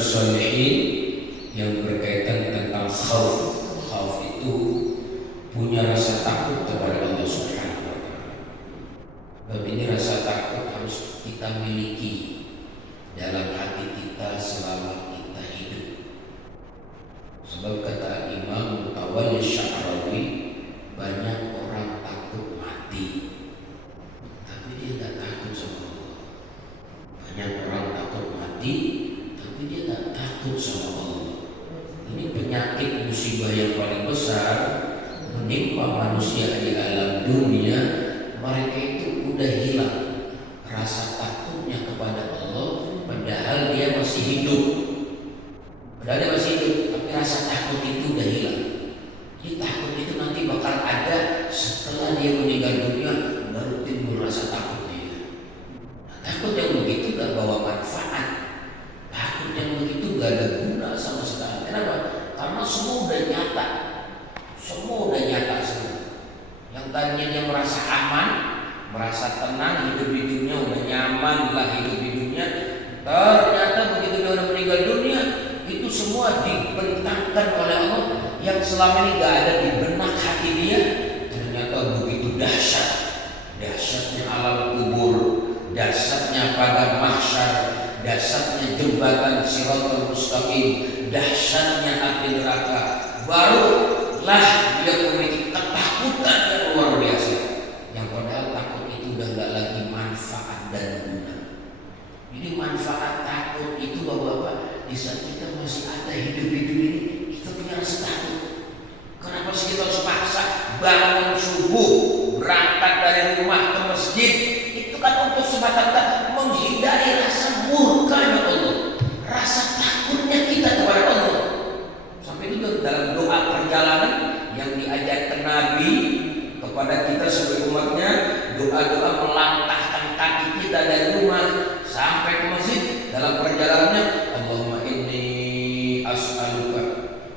Salafus Shalihin yang berkaitan tentang khauf. Khauf itu punya rasa takut kepada Allah Subhanahu wa Ta'ala. Dan ini rasa takut harus kita miliki dalam hati kita selama kita hidup. Sebab kata Imam Mutawalli Sya'rawi, banyak orang takut mati, tapi dia tidak takut sama Allah. Banyak orang takut mati, tapi dia tidak takut sama Allah. Ini penyakit musibah yang paling besar menimpa manusia di alam dunia. Mereka itu udah hilang rasa takutnya kepada Allah, padahal dia masih hidup. Padahal dia masih hidup, tapi rasa takut itu udah hilang. Jadi takut itu nanti bakal ada setelah dia meninggal dunia, baru timbul rasa takut dia. Nah, takut yang begitu gak bawa manfaat. Takut yang begitu gak ada guna sama sekali. Kenapa? Karena semua udah nyata. Semua udah nyata semua. Yang tadinya dia merasa aman, merasa tenang, hidup di dunia udah nyaman lah hidup di dunia. Ternyata begitu dia udah meninggal dunia, itu semua dibentangkan oleh Allah yang selama ini gak ada di benak hati dia. Ternyata begitu dahsyat. Dahsyatnya alam kubur, dahsyatnya padang mahsyar, dahsyatnya jembatan Shiratal Mustaqim, dahsyatnya api neraka. Barulah dia memiliki ketakutan yang luar biasa. Yang padahal takut itu udah gak lagi manfaat dan guna. Jadi manfaat takut itu bapak-bapak, di saat kita masih ada hidup-hidup ini, kita punya rasa takut. Kenapa sih kita harus paksa bangun subuh, berangkat dari rumah ke masjid? Itu kan untuk semata-mata menghindari rasa murkanya Allah, rasa takutnya kita kepada Allah. Sampai itu dalam doa perjalanan yang diajarkan Nabi kepada kita sebagai umatnya, doa-doa melangkahkan kaki kita dari rumah sampai ke masjid dalam perjalanannya. Allahumma inni as'aluka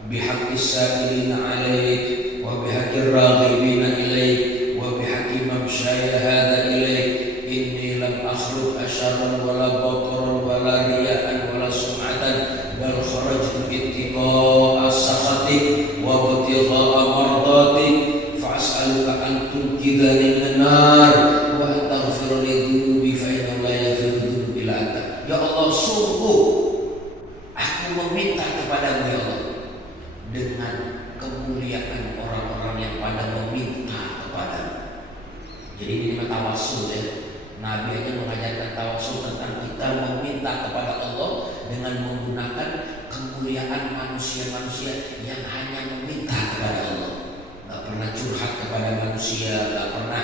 bihaqqis sa'ilina 'alaik wa bihaqqir raghibina ilaik wa bihaqqi mamsyaya hadza ilaik inni lam akhluq asyarran wala bataran wala riya'an wala sum'atan bal kharajtu ittiqa'a sakhatik wa ibtigha'a mardatik fa as'aluka an tunqidhani minan nar wa an taghfir li dhunubi fa innahu la yaghfiru dhunuba illa anta. Ya Allah, sungguh aku meminta kepadamu ya Allah dengan kemuliaan orang-orang yang pada meminta kepadamu. Jadi ini tawasul ya. Nabi aja mengajarkan tawasul tentang kita meminta kepada Allah dengan menggunakan kemuliaan manusia-manusia yang hanya meminta kepada Allah. Gak pernah curhat kepada manusia, gak pernah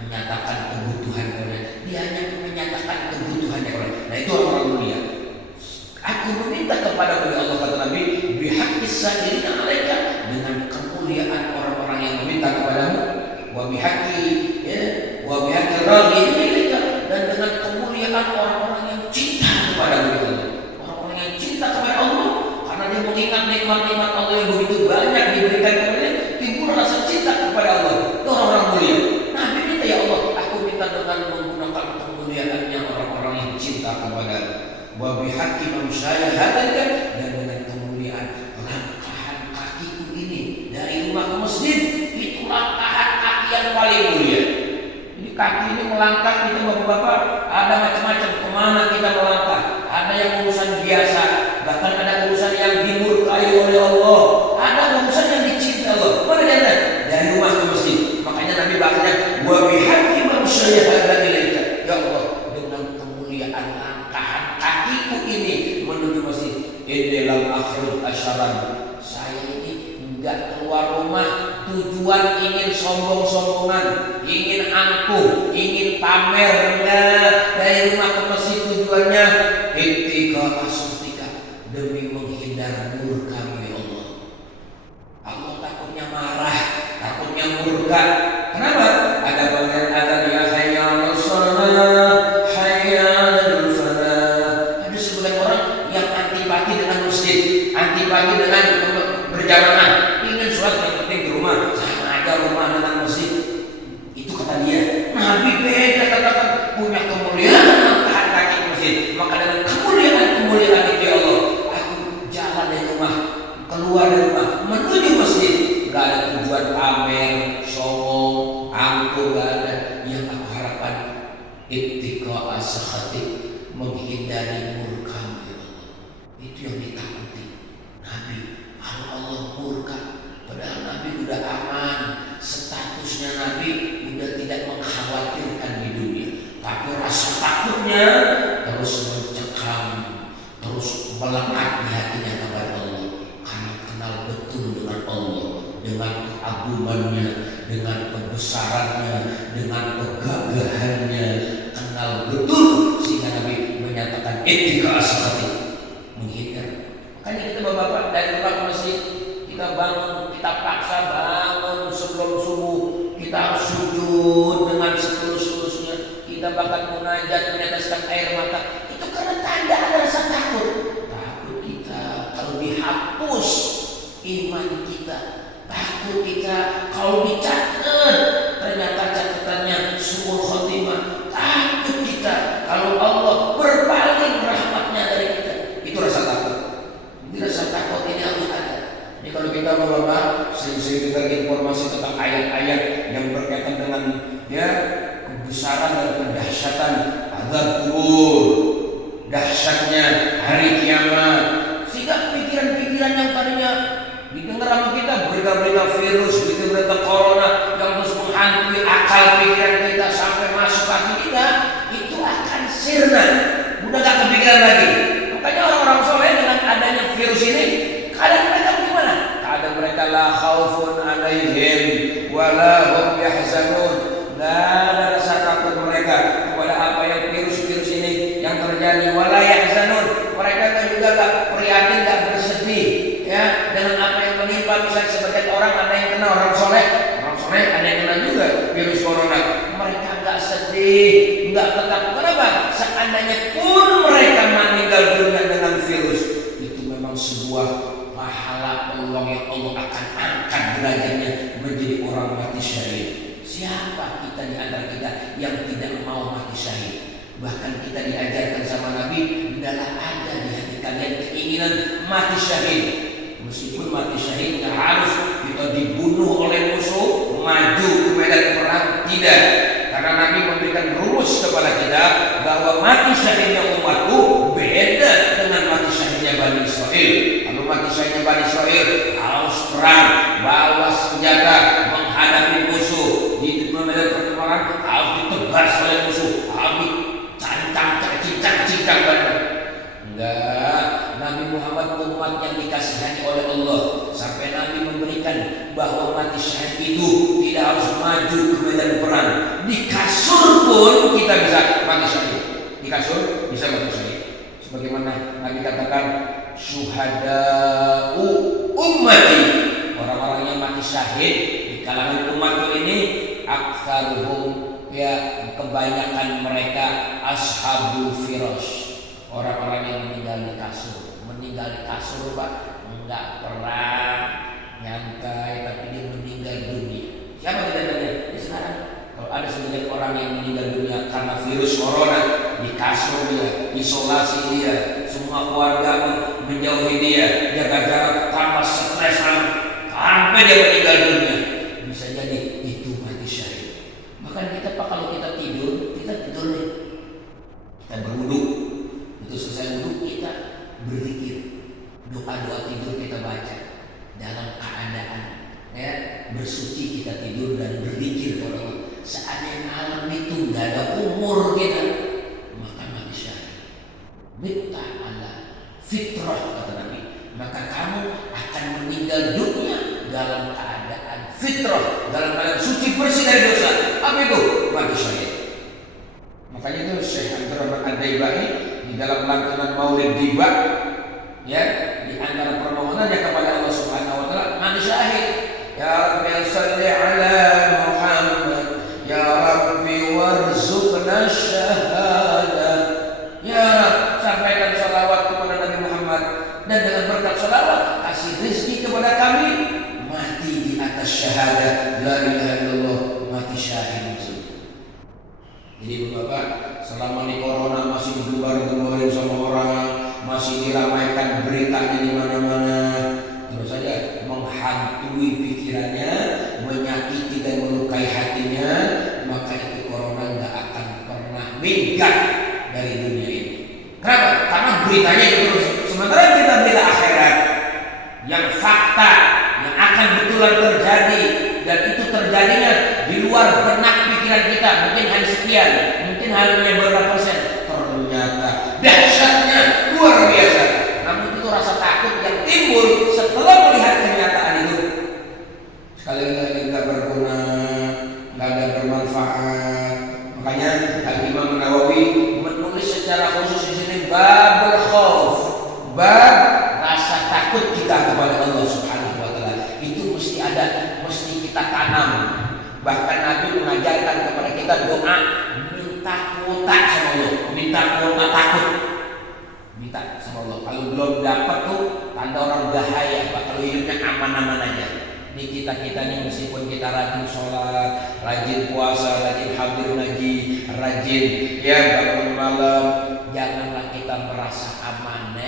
menyatakan kebutuhan kepada dia, hanya menyatakan kebutuhannya kepada. Nah itu orang mulia. Aku meminta kepada Allah, kata Nabi, bihaqqis sa'ilina 'alaika, dengan kemuliaan orang-orang yang meminta kepadamu, wa bihaqqi ya, wa bihaqqir raghibina ilaika, dan dengan kemuliaan orang-orang yang cinta kepadamu ya Allah. Orang-orang yang cinta kepada Allah karena dia mengingat nikmat-nikmat Allah yang begitu banyak diberikan kepadanya, timbul rasa cinta kepada Allah. Itu orang-orang mulia. Nabi minta ya Allah, aku minta dengan menggunakan kemuliaannya orang-orang yang cinta kepadamu. Wa bihaqqi mamsyaya hadzal, dan dengan kemuliaan langkahan kakiku ini dari rumah ke masjid, itu langkahan kaki yang paling mulia. Jadi kaki ini melangkah itu bapak-bapak ada macam-macam, kemana kita melangkah. Ada yang urusan biasa, bahkan ada urusan yang dimurkai oleh Allah, ada urusan yang dicinta Allah. Mana dia ada? Dari rumah ke masjid. Makanya Nabi bahasanya wa bihaqqi mamsyaya hadzal, ya Allah, dengan kemuliaan langkahan kakiku ini menuju masjid, inni lam akhruj asyaran, saya ini enggak keluar rumah tujuan ingin sombong-sombongan, ingin angkuh, ingin pamernya. Dari rumah ke masjid tujuannya ittiqa asutika, demi menghindar murka-Mu ya Allah. Allah takutnya marah, takutnya murka. Kenapa? Ada banyak azan ya hayya 'alas shalah, hayya 'alal falah. Ada sebagian orang yang antipati dengan masjid, antipati dengan berjamaah, ingin sholat yang penting di rumah, sama aja rumah dengan masjid. Itu kata dia. Nabi beda, katakan punya kemuliaan langkahan kaki masjid. Maka dengan kemuliaan itu ya Allah, aku keluar dari rumah menuju masjid, nggak ada tujuan pamer, songong, angkuh, nggak ada. Yang aku harapkan ittiqa as-sakhatik, menghindari murka ya Allah. Itu yang ditakuti Nabi. Kalau Allah murka, padahal Nabi udah aman, statusnya Nabi udah tidak mengkhawatirkan di dunia, tapi rasa takutnya terus mencekam, terus melekat di hatinya kepada Allah, karena kenal betul dengan Allah, dengan keagungannya, dengan kebesarannya, dengan kegagahannya, kenal betul sehingga Nabi menyatakan ittiqa as-sakhatik, menghindar. Makanya kita bapak-bapak dari rumah ke masjid, kita bangun, kita paksa bangun sebelum subuh, kita harus sujud dengan setulus-tulusnya, kita bahkan munajat meneteskan air mata. Itu karena tanda ada rasa takut. Takut kita kalau dihapus iman kita, takut kita kalau dicatat ternyata catatannya suul khotimah, takut kita kalau Allah berpaling rahmatnya dari kita. Itu rasa takut. Ini rasa takut ini harus ada. Ini kalau kita bapak sering-sering dengar informasi tentang ayat-ayat yang berkaitan dengan kebesaran dan kedahsyatan azab kubur, dahsyatnya hari kiamat, sehingga pikiran-pikiran yang tadinya didengar sama kita, berita-berita virus, berita-berita corona yang terus menghantui akal pikiran kita sampai masuk hati kita, itu akan sirna, udah gak kepikiran lagi. Makanya orang-orang soleh dengan adanya virus ini, keadaan mereka bagaimana? Keadaan mereka la khaufun alaihim wala hum yahzanun. Gak ada rasa takut mereka kepada apa yang virus-virus ini yang terjadi. Wala yahzanun, mereka kan juga gak prihatin, gak bersedih ya dengan apa yang menimpa. Misalnya sebagian orang ada yang kena, orang soleh ada yang kena juga virus corona. Mereka gak sedih, gak takut. Kenapa? Seandainya pun mereka meninggal dunia dengan virus, itu memang sebuah pahala peluang yang Allah akan angkat derajatnya menjadi orang mati syahid. Siapa kita di antara kita yang tidak mau mati syahid? Bahkan kita diajarkan sama Nabi, hendaklah ada di hati kalian keinginan mati syahid. Meskipun mati syahid tidak harus kita dibunuh oleh musuh, maju ke medan perang, tidak. Karena Nabi memberikan rumus kepada kita bahwa mati syahidnya umatku beda dengan mati syahidnya Bani Israel. Kalau mati syahidnya Bani Israel harus perang, bawa senjata, menghadapi musuh di medan pertempuran, harus ditebas oleh musuh, harus cincang banget. Enggak, Nabi Muhammad umat yang dikasihani oleh Allah, sampai Nabi memberikan bahwa mati syahid itu tidak harus maju ke medan perang. Di kasur pun kita bisa mati syahid. Di kasur bisa mati syahid. Sebagaimana Nabi katakan, syuhada'u ummati, orang-orang yang mati syahid di kalangan umatku ini, aktsaruhum, kebanyakan mereka ashabul firash, orang-orang yang meninggal di kasur. Meninggal di kasur Pak, enggak perang, nyantai, tapi dia meninggal dunia. Siapa kita tanya? Ya sekarang kalau ada sebagian orang yang meninggal dunia karena virus corona, di kasur dia, isolasi dia, semua keluarga menjauhi dia, jaga jarak, tanpa stres sampai dia meninggal dunia. Bisa jadi itu mati syahid. Bahkan kita Pak, kalau kita tidur nih, kita berwudu, itu selesai wudu kita berzikir, doa-doa tidur kita baca dalam keadaan bersuci, kita tidur dan berzikir kepada Allah. Seandainya malam itu nggak ada umur kita, maka mati syahid. Mitta ala fitrah kata Nabi, maka kamu akan meninggal dunia dalam keadaan fitrah, dalam keadaan suci bersih dari dosa. Apa itu? Mati syahid. Makanya itu Syekh Abdurrahman Ad-Daibai di dalam lantunan Maulid Diba, ya, di antara permohonannya kepada Allah Subhanahu wa taala, mati syahid. Ya Rabbi shalli ala Muhammad, ya Rabbi warzuqna syahadah. Ya Rabb, sampaikan salawat kepada Nabi Muhammad, dan dengan berkat salawat kasih rezeki kepada kami mati di atas syahadah la ilaha illallah, mati syahid. Jadi Bapak, selama di corona masih digembar-gembarin sama orang, masih diramaikan beritanya di mana-mana, terus saja sekian, mungkin hanya berapa persen, ternyata dahsyatnya luar biasa. Namun itu rasa takut yang timbul setelah melihat kenyataan itu. Sekali lagi nggak berguna, nggak ada bermanfaat. Makanya Imam Nawawi menulis secara khusus di sini babul khauf, bab rasa takut kita kepada Allah Subhanahu wa taala. Itu mesti ada, mesti kita tanam. Bahkan Nabi mengajarkan kepada kita doa minta kuota sama Allah, minta kuota takut. Minta sama Allah. Kalau belum dapat tuh tanda orang bahaya, Pak. Kalau hidupnya aman-aman aja. Ini kita nih meskipun kita rajin sholat, rajin puasa, rajin hadir ngaji, rajin ya bangun malam, janganlah kita merasa aman,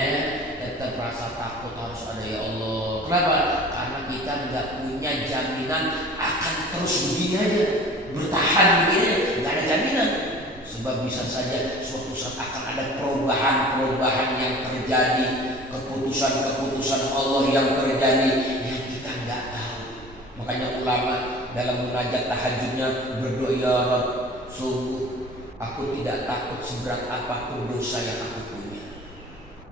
tetap rasa takut harus ada ya Allah. Kenapa? Karena kita nggak punya jaminan akan terus begini aja, bertahan begini, nggak ada jaminan. Sebab bisa saja suatu saat akan ada perubahan yang terjadi, keputusan Allah yang terjadi yang kita nggak tahu. Makanya ulama dalam munajat tahajudnya berdoa, ya Rabb, sungguh aku tidak takut seberat apapun dosa yang aku punya,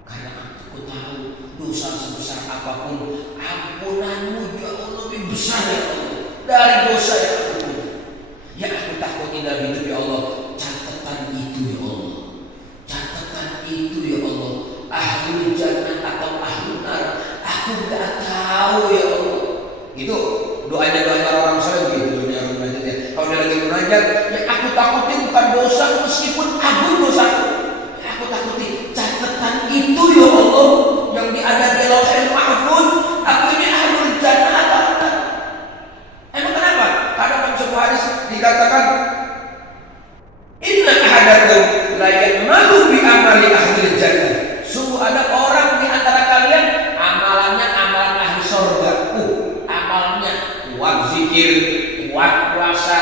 karena aku tahu dosa sebesar apapun ampunanmu jauh lebih besar ya Allah dari dosa yang aku punya. Yang aku takuti dalam hidup ya Allah, catatan itu ya Allah, catatan itu ya Allah, ahlul jannah atau ahlul nar, aku nggak tahu ya Allah. Itu doanya orang soleh begitu. Dunia orang munajat ya. Kalau dia lagi munajat, ya aku takuti bukan dosa meskipun agung dosa. Ya aku takuti catatan itu ya Allah yang ada di Lauhul Mahfuz. Aku ini ahlul jannah atau enggak? Emang kenapa? Karena dalam sebuah hadis dikatakan inna ahadakum la ya'malu bi amali ahlil jannah. Sungguh ada orang di antara kalian amalannya amalan ahli surga. Amalnya kuat zikir, kuat puasa,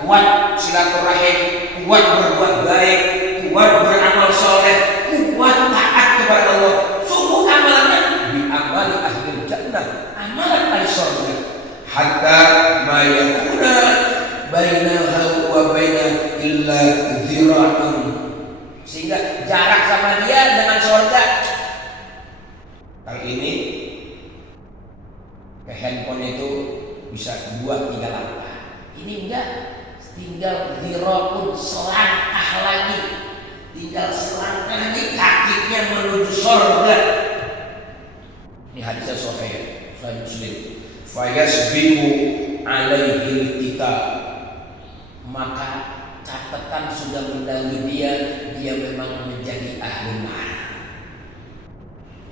kuat silaturahim, kuat berbuat baik, kuat beramal soleh, kuat taat kepada Allah. Sungguh amalannya di amali ahlil jannah, amalan ahli surga. Hatta ma yakuna bainahu wa baina illa dzira'un, sehingga jarak sama dia dengan surga kali ini ke handphone itu bisa 2-3 langkah. Ini enggak, tinggal dzira'un, selangkah lagi, tinggal selangkah lagi kakinya menuju surga. Ini hadisnya sahih Muslim. Fayasbiqu alaihi kitab, maka catatan sudah mendahului dia memang menjadi ahli nar.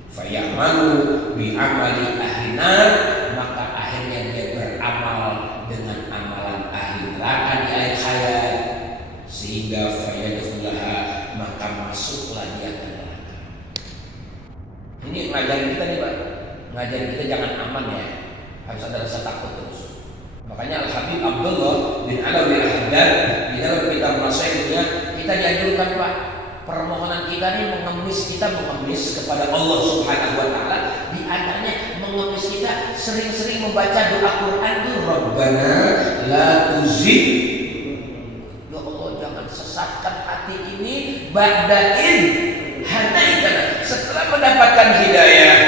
Fayamalu bi amali ahli nar, maka akhirnya dia beramal dengan amalan ahli neraka di akhir hayat, sehingga fayadkhulaha, maka masuklah dia ke neraka. Ini ngajarin kita nih Pak, ngajarin kita jangan aman ya, harus ada rasa takut terus. Makanya Al-Habib Abdullah bin Alawi Al-Haddad di dalam kitab Nasaihnya kita dianjurkan Pak, permohonan kita ini mengemis kepada Allah Subhanahu wa taala. Di antaranya mengemis kita sering-sering membaca doa Quran itu, Rabbana la tuzigh, ya Allah jangan sesatkan hati ini ba'da id hadaitana, setelah mendapatkan hidayah.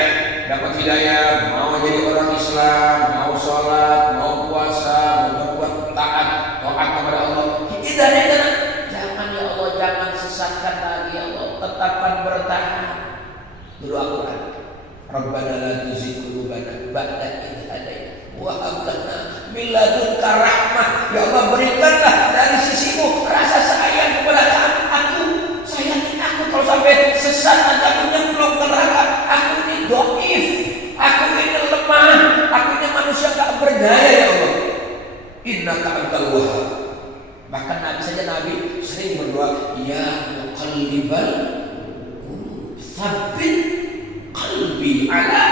Dapat hidayah, mau jadi orang Islam, mau sholat, mau puasa, mau berbuat taat kepada Allah, hidayah. Jangan ya Allah, jangan sesatkan lagi ya Allah, tetapkan bertahan. Doa Quran, Rabbana la tuzigh qulubana ba'da idh hadaitana wa hab lana min ladunka rahmah, ya Allah berikanlah dari sisimu rasa sayang kepada aku. Sayangi aku, kalau sampai sesat nanti aku nyemplung ke neraka. Aku ini dhaif, aku ini lemah, aku ini manusia tak berdaya ya Allah. Innaka antal wahhab. Bahkan Nabi sering berdoa, ya muqallibal qulub tsabbit qalbi ala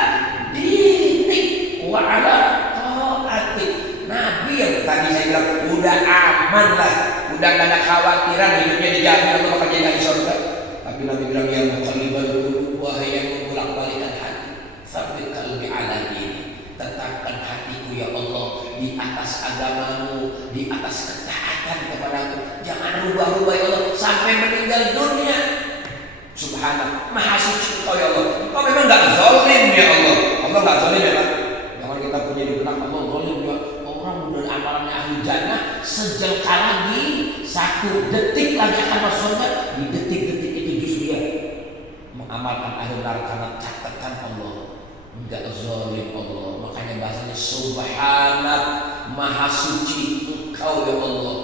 dinik wa ala taatik. Nabi yang tadi saya bilang udah aman lah, udah gak ada khawatiran, hidupnya dijamin Allah bakal jadi ahli surga. Tapi Nabi bilang, ya muqallibal qulub, wahai yang membolak-balikkan hati, tsabbit qalbi ala dinik, tetapkan hatiku ya Allah di atas agamamu, di atas ketaatan kepadamu. Jangan jangan rubah-rubah ya Allah sampai meninggal dunia. Subhanallah, maha suci Engkau ya Allah. Engkau memang nggak zalim ya Allah. Allah nggak zalim ya Pak. Jangan kita punya di benak Allah zalim ya. Orang udah amalannya ahli jannah, sejengkal lagi, 1 detik lagi akan masuk surga. Di detik-detik itu justru dia mengamalkan ahli neraka karena catatan Allah. Enggak zalim Allah. Makanya bahasanya subhanak, maha suci Engkau ya Allah.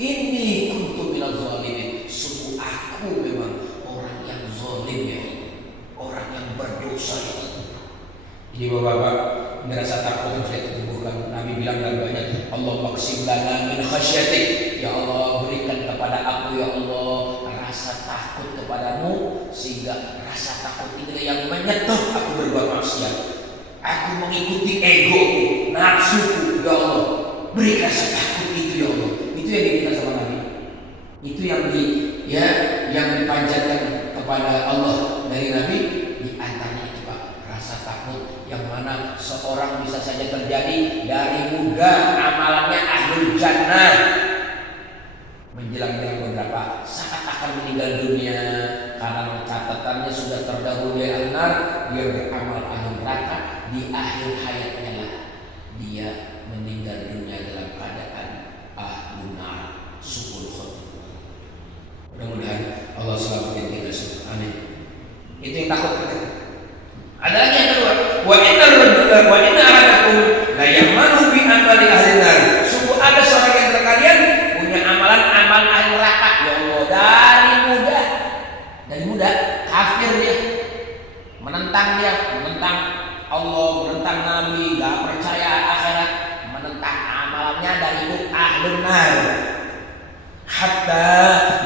Ini kuntu minaz zalimin. Sungguh aku memang orang yang zalim ya Allah. Orang yang berdosa ya Allah. Jadi Bapak-bapak merasa takut saya tubuhkan. Nabi bilang dalam doanya, Allah maksib lana min khasyatik. Ya Allah, berikan kepada aku ya Allah rasa takut kepadamu, sehingga rasa takut inilah yang menyentuh aku berbuat maksiat. Aku mengikuti egoku, nafsuku, ya Allah. Beri rasa takut itu ya Allah. Itu yang diminta sama Nabi. Itu yang yang dipanjatkan kepada Allah dari Nabi. Di antaranya itu Pak, rasa takut yang mana seorang bisa saja terjadi dari muda amalannya ahlul jannah, menjelang beberapa saat akan meninggal dunia karena catatannya sudah terdahulu al-nar, dia beramal ahli neraka. Di akhir hayatnya lah dia meninggal dunia dalam keadaan ahlun nar, su'ul khotimah. Mudah-mudahan Allah selalu kita semua. Amin. Itu yang takut kita. Ada lagi yang kedua, wa inna ahadakum la ya'malu bi amali ahli nar. Sungguh ada seorang yang dari kalian punya amalan ahli neraka. Ya Allah, dari muda kafir dia, menentang Allah, menentang Nabi, gak percaya akhirat, menentang amalannya dari ahlun nar. Hatta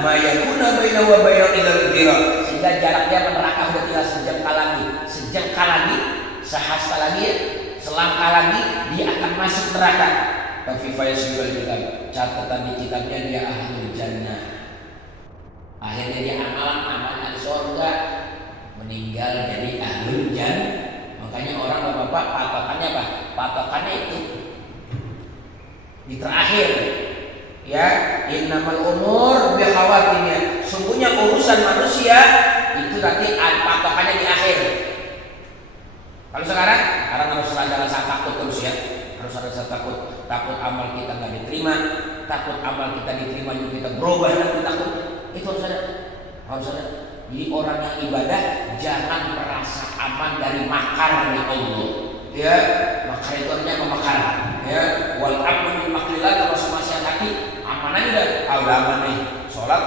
ma yakuna bainahu wa bainahu illa dzira, sehingga jarak dia neraka sudah tinggal sejengkal lagi, sehasta lagi ya, selangkah lagi dia akan masuk neraka. Tapi fayasbul kitab, catatan di kitabnya dia ahlul jannah. Akhirnya dia amalan ahli surga, meninggal jadi ahlul jannah. Makanya orang Bapak patokannya apa? Patokannya itu di terakhir. Ya, innamal umur bi khawatimnya. Sungguhnya urusan manusia itu nanti patokannya di akhir. Kalau sekarang harus ada rasa takut terus ya. Harus ada rasa takut amal kita nggak diterima, takut amal kita diterima juga kita berubah dan takut. Itu harus ada. Jadi orang yang ibadah jangan merasa aman dari makar dari Allah. Ya, makar itu artinya memakar. Ya, wal amnu min makrillah, termasuk hati. Amanannya udah aman nih. Sholat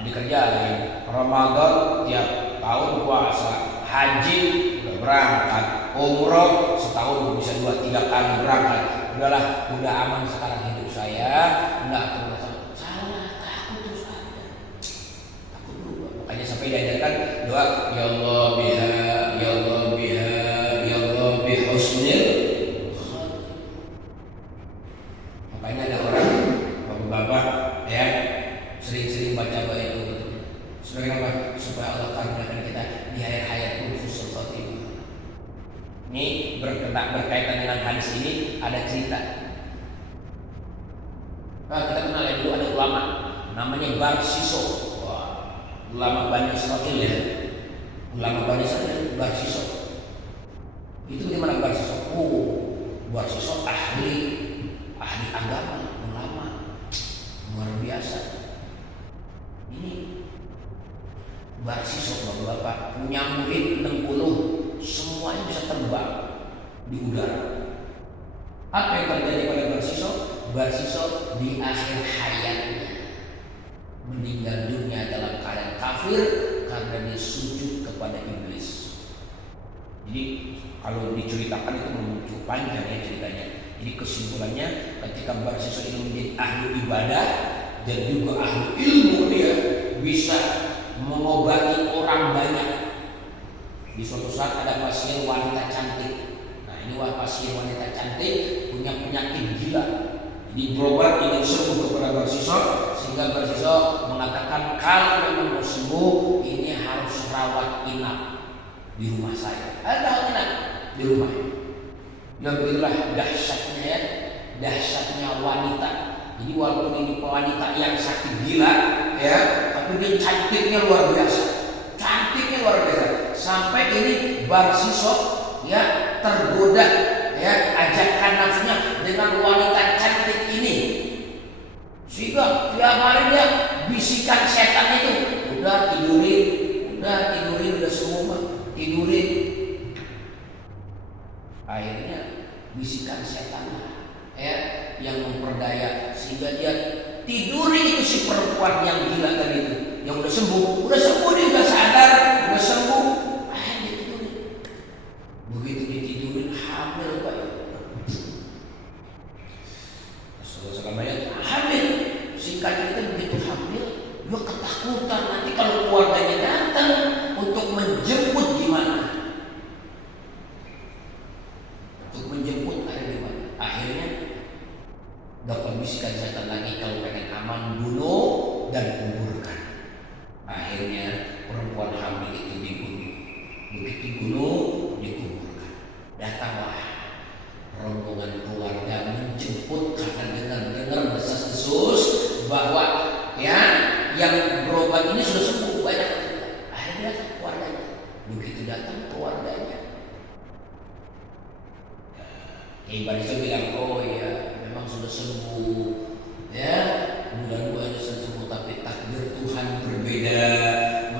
dikerjain, Ramadan tiap tahun puasa, haji udah berangkat, umroh setahun bisa 2-3 kali berangkat. Udahlah, udah aman sekarang hidup saya, enggak akan merasa salah, takut terus ada. Takut berubah. Makanya sampai diajarkan doa, ya Allah biha, ya Allah biha, ya Allah bihusnil. Makanya ada orang bapak ya sering-sering baca doa itu. Supaya apa? Supaya Allah karuniakan kita di akhir hayat husnul khotimah. Ini berkaitan dengan hadis ini ada cerita. Kita kenal ya, dulu ada ulama namanya Barsiso. Wah, ulama Bani Israil ya. Ulama Bani Israil Barsiso. Itu gimana Barsiso? Barsiso ahli agama, ulama luar biasa. Ini Barsiso bapak punya murid 60, semuanya bisa terbang di udara. Apa yang terjadi pada Barsiso? Barsiso di akhir hayatnya meninggal dunia dalam keadaan kafir karena dia sujud kepada iblis. Jadi kalau diceritakan itu cukup panjang ya ceritanya. Jadi kesimpulannya ketika Barsiso ini menjadi ahli ibadah dan juga ahli ilmu, dia bisa mengobati orang banyak. Di suatu saat ada pasien wanita cantik. Nah ini pasien wanita cantik punya penyakit gila. Jadi berobat ingin sembuh kepada Barsiso, sehingga Barsiso mengatakan kalau memang mau sembuh ini harus rawat inap di rumah saya. Ada inap di rumah. Yang begitulah dahsyatnya wanita Jadi walaupun ini wanita yang sakit gila, ya, tapi dia cantiknya luar biasa. Cantiknya luar biasa. Sampai ini Barsisok ya tergoda ya ajakan nafsunya dengan wanita cantik ini. Sehingga tiap hari dia bisikan setan itu, udah tidurin, udah semua, tidurin. Akhirnya bisikan setan ya yang memperdaya sehingga dia tiduri itu si perempuan yang gila tadi itu, yang udah sembuh dia udah sadar, udah sembuh. Akhirnya tidurin. Begitu ditidurin hamil Pak. Saudara-saudara hamil. Singkat cerita begitu hamil, dia ketakutan nanti kalau keluarganya datang untuk menjemput gimana? Untuk menjemput ada di mana? Akhirnya dapat bisikan setan lagi, kalau pengen aman bunuh dan kuburkan. Akhirnya perempuan hamil itu dibunuh. Begitu dibunuh, dikuburkan. Datanglah rombongan keluarga menjemput karena dengar desas-desus bahwa ya yang berobat ini sudah sembuh banyak. Akhirnya datang keluarganya. Begitu datang keluarganya, Ibadah itu bilang, oh ya memang sudah sembuh, ya mudah-mudahan sudah sembuh, tapi takdir Tuhan berbeda.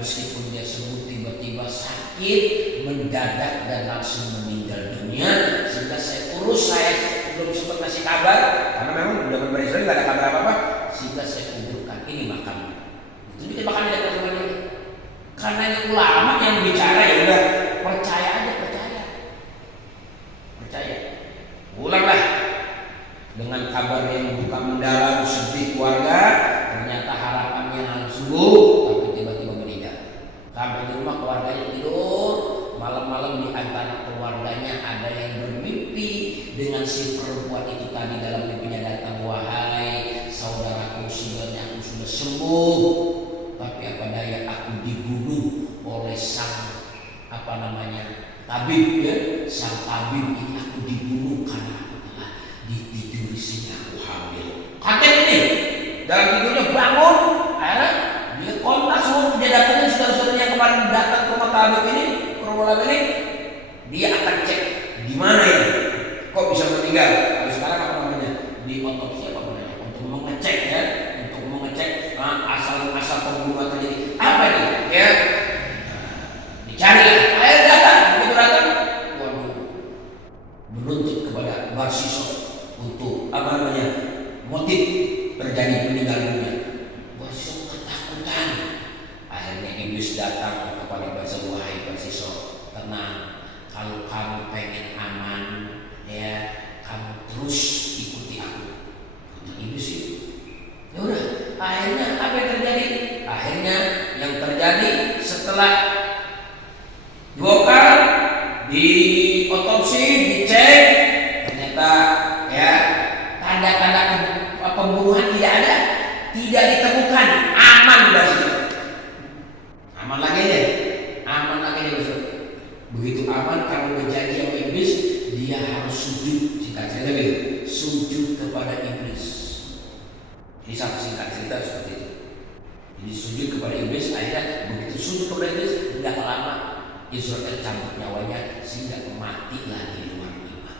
Meskipun dia sembuh tiba-tiba sakit mendadak dan langsung meninggal dunia, sehingga saya urus, saya belum sempat kasih kabar karena memang udah berbeda nggak ada kabar apa-apa, sehingga saya kuburkan ini makamnya. Itu kita makan tidak teman ini, karena ini ulama yang bicara, ya udah percaya aja, percaya. Ulanglah dengan kabar yang duka mendalam, sedih keluarga, ternyata harapannya langsung sembuh, tapi tiba-tiba meninggal. Sampai di rumah keluarganya tidur, malam-malam di antara keluarganya ada yang bermimpi dengan si perempuan itu tadi. Dalam mimpinya datang, wahai saudaraku, sebenarnya aku sudah sembuh, tapi apa daya aku dibunuh oleh sang tabib ya, sang tabib ini aku dibunuh karena aku telah ditiduri sehingga aku hamil. Kaget ini, dalam tidurnya bangun, akhirnya dia kontak semua, dia datangin saudara-saudara yang kemarin datang ke rumah tabib ini, ke rumah tabib ini, dia akan cek gimana ini, kok bisa meninggal. Lalu sekarang apa namanya, di otopsi apa namanya, untuk mengecek ya, untuk mengecek asal pembunuhan terjadi apa nih ya, dicari lah. Akhirnya datang, begitu datang, waduh, menuntut kepada Barsisok untuk apa namanya, motif terjadi meninggal dunia. Barsisok ketakutan. Akhirnya iblis datang kepada Barsisok, wahai Barsisok, tenang, kalau kamu pengen aman ya, kamu terus ikuti aku. Kata iblis itu. Ya udah, akhirnya apa yang terjadi? Akhirnya yang terjadi setelah dibongkar, di otopsi, dicek, ternyata ya tanda-tanda pembunuhan tidak ada, tidak ditemukan, aman Barsisok. Aman lagi deh, Barsisok. Begitu aman, kalau berjanji sama iblis, dia harus sujud. Singkat cerita begitu, sujud kepada iblis. Ini singkat cerita seperti itu. Jadi sujud kepada iblis. Akhirnya begitu sujud kepada iblis, tidak lama Israel cabut nyawanya sehingga mati lagi luar iman.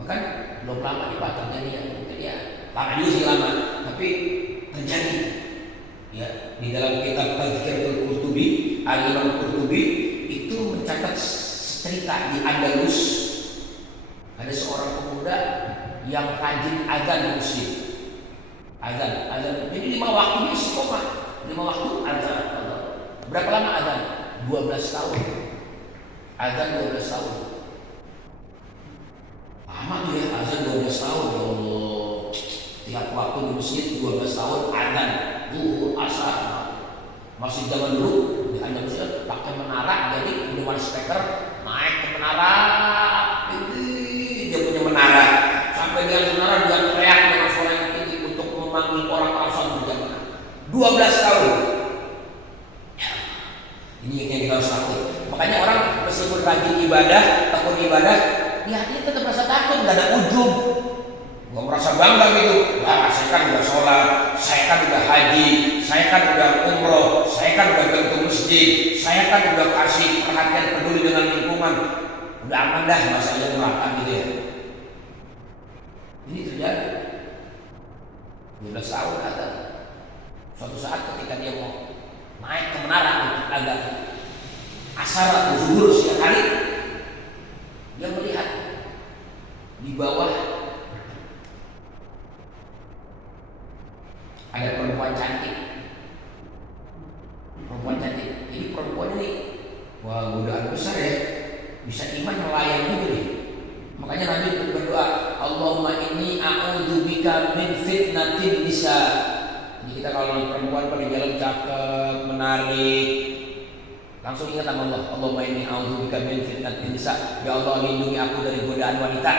Bahkan belum lama nih Pak terjadi ya, mungkin ya lama juga sih lama, tapi terjadi ya. Di dalam kitab Tazkiratul Qurtubi, Al-Imam Qurtubi itu mencatat cerita di Andalus, ada seorang pemuda yang rajin azan muslim. Azan. Jadi 5 waktu ini istiqomah. 5 waktu azan. Berapa lama azan? 12 tahun. Azan 12 tahun. Lama tuh ya, azan 12 tahun. Ya Allah. Tiap waktu di masjid 12 tahun azan. Zuhur, asar. Masih zaman dulu di Andalus pakai menara, jadi minuman speaker naik ke menara. Dia punya menara. Sampai dia menara dia teriak dengan suara yang tinggi untuk memanggil orang-orang sholat berjamaah. 12 tahun. Ini yang kita harus takut. Makanya orang meskipun rajin ibadah, tekun ibadah, ya hatinya tetap rasa takut, nggak ada ujub. Gua merasa bangga gitu. Wah, saya kan udah sholat, saya kan udah haji, saya kan udah umroh, saya kan udah bentuk masjid, saya kan udah kasih perhatian peduli dengan lingkungan. Udah aman dah masalah neraka gitu ya. Ini terjadi. 12 tahun ada. Suatu saat ketika dia mau naik ke menara untuk agak asar atau zuhur setiap hari, dia melihat di bawah ada perempuan cantik. Perempuan cantik. Jadi perempuan ini, wah, godaan besar ya. Bisa iman melayang juga nih. Makanya Nabi berdoa, Allahumma inni a'udzubika min fitnatin nisa. Jadi kita kalau perempuan pada jalan cakep, menarik, langsung ingat sama Allah. Allahumma inni a'udzubika min fitnatin nisa. Ya Allah, lindungi aku dari godaan wanita.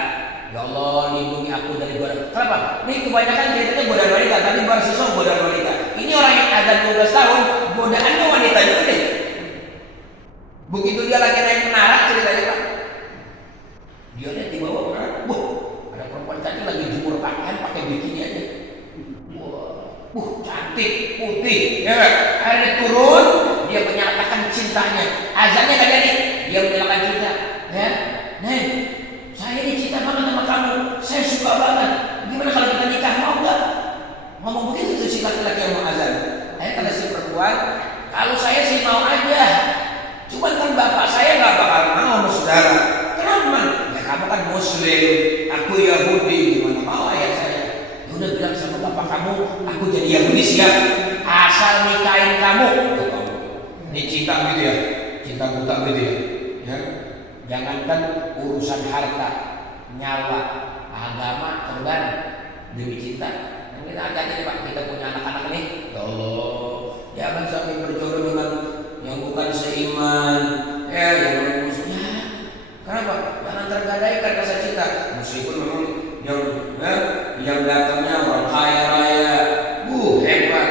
Ya Allah, lindungi aku dari godaan. Kenapa? Ini kebanyakan ceritanya godaan wanita, tapi baru siswa godaan wanita. Ini orang yang ada 12 tahun, godaannya wanita juga deh. Begitu dia lagi naik menara, ceritanya Pak, dia lihat di bawah menara, wah, ada perempuan cantik lagi jemur pakaian pakai bikini aja. Wah, cantik, putih, ya kan? Akhirnya turun, dia menyatakan cintanya. Azannya nggak jadi, dia menyatakan cinta. Ya, Neng, saya ini cinta banget sama kamu, saya suka banget. Gimana kalau kita nikah, mau nggak? Ngomong begitu tuh si laki-laki yang mau azan. Akhirnya kata si perempuan, kalau saya sih mau aja, cuman kan bapak saya nggak bakal mau, saudara. Kenapa? Ya kamu kan Muslim, aku Yahudi, gimana mau ayah saya? Ya udah bilang sama bapak kamu, aku jadi Yahudi siap, asal nikahin kamu. Ini cinta gitu ya, cinta buta gitu ya. Jangankan urusan harta, nyawa, agama, korban demi cinta. Yang kita hati-hati Pak, kita punya anak-anak nih. Ya Allah, jangan sampai berjodoh dengan yang bukan seiman, yang musuhnya. Kenapa? Jangan tergadaikan rasa cinta. Meskipun memang yang datangnya orang kaya raya, hebat,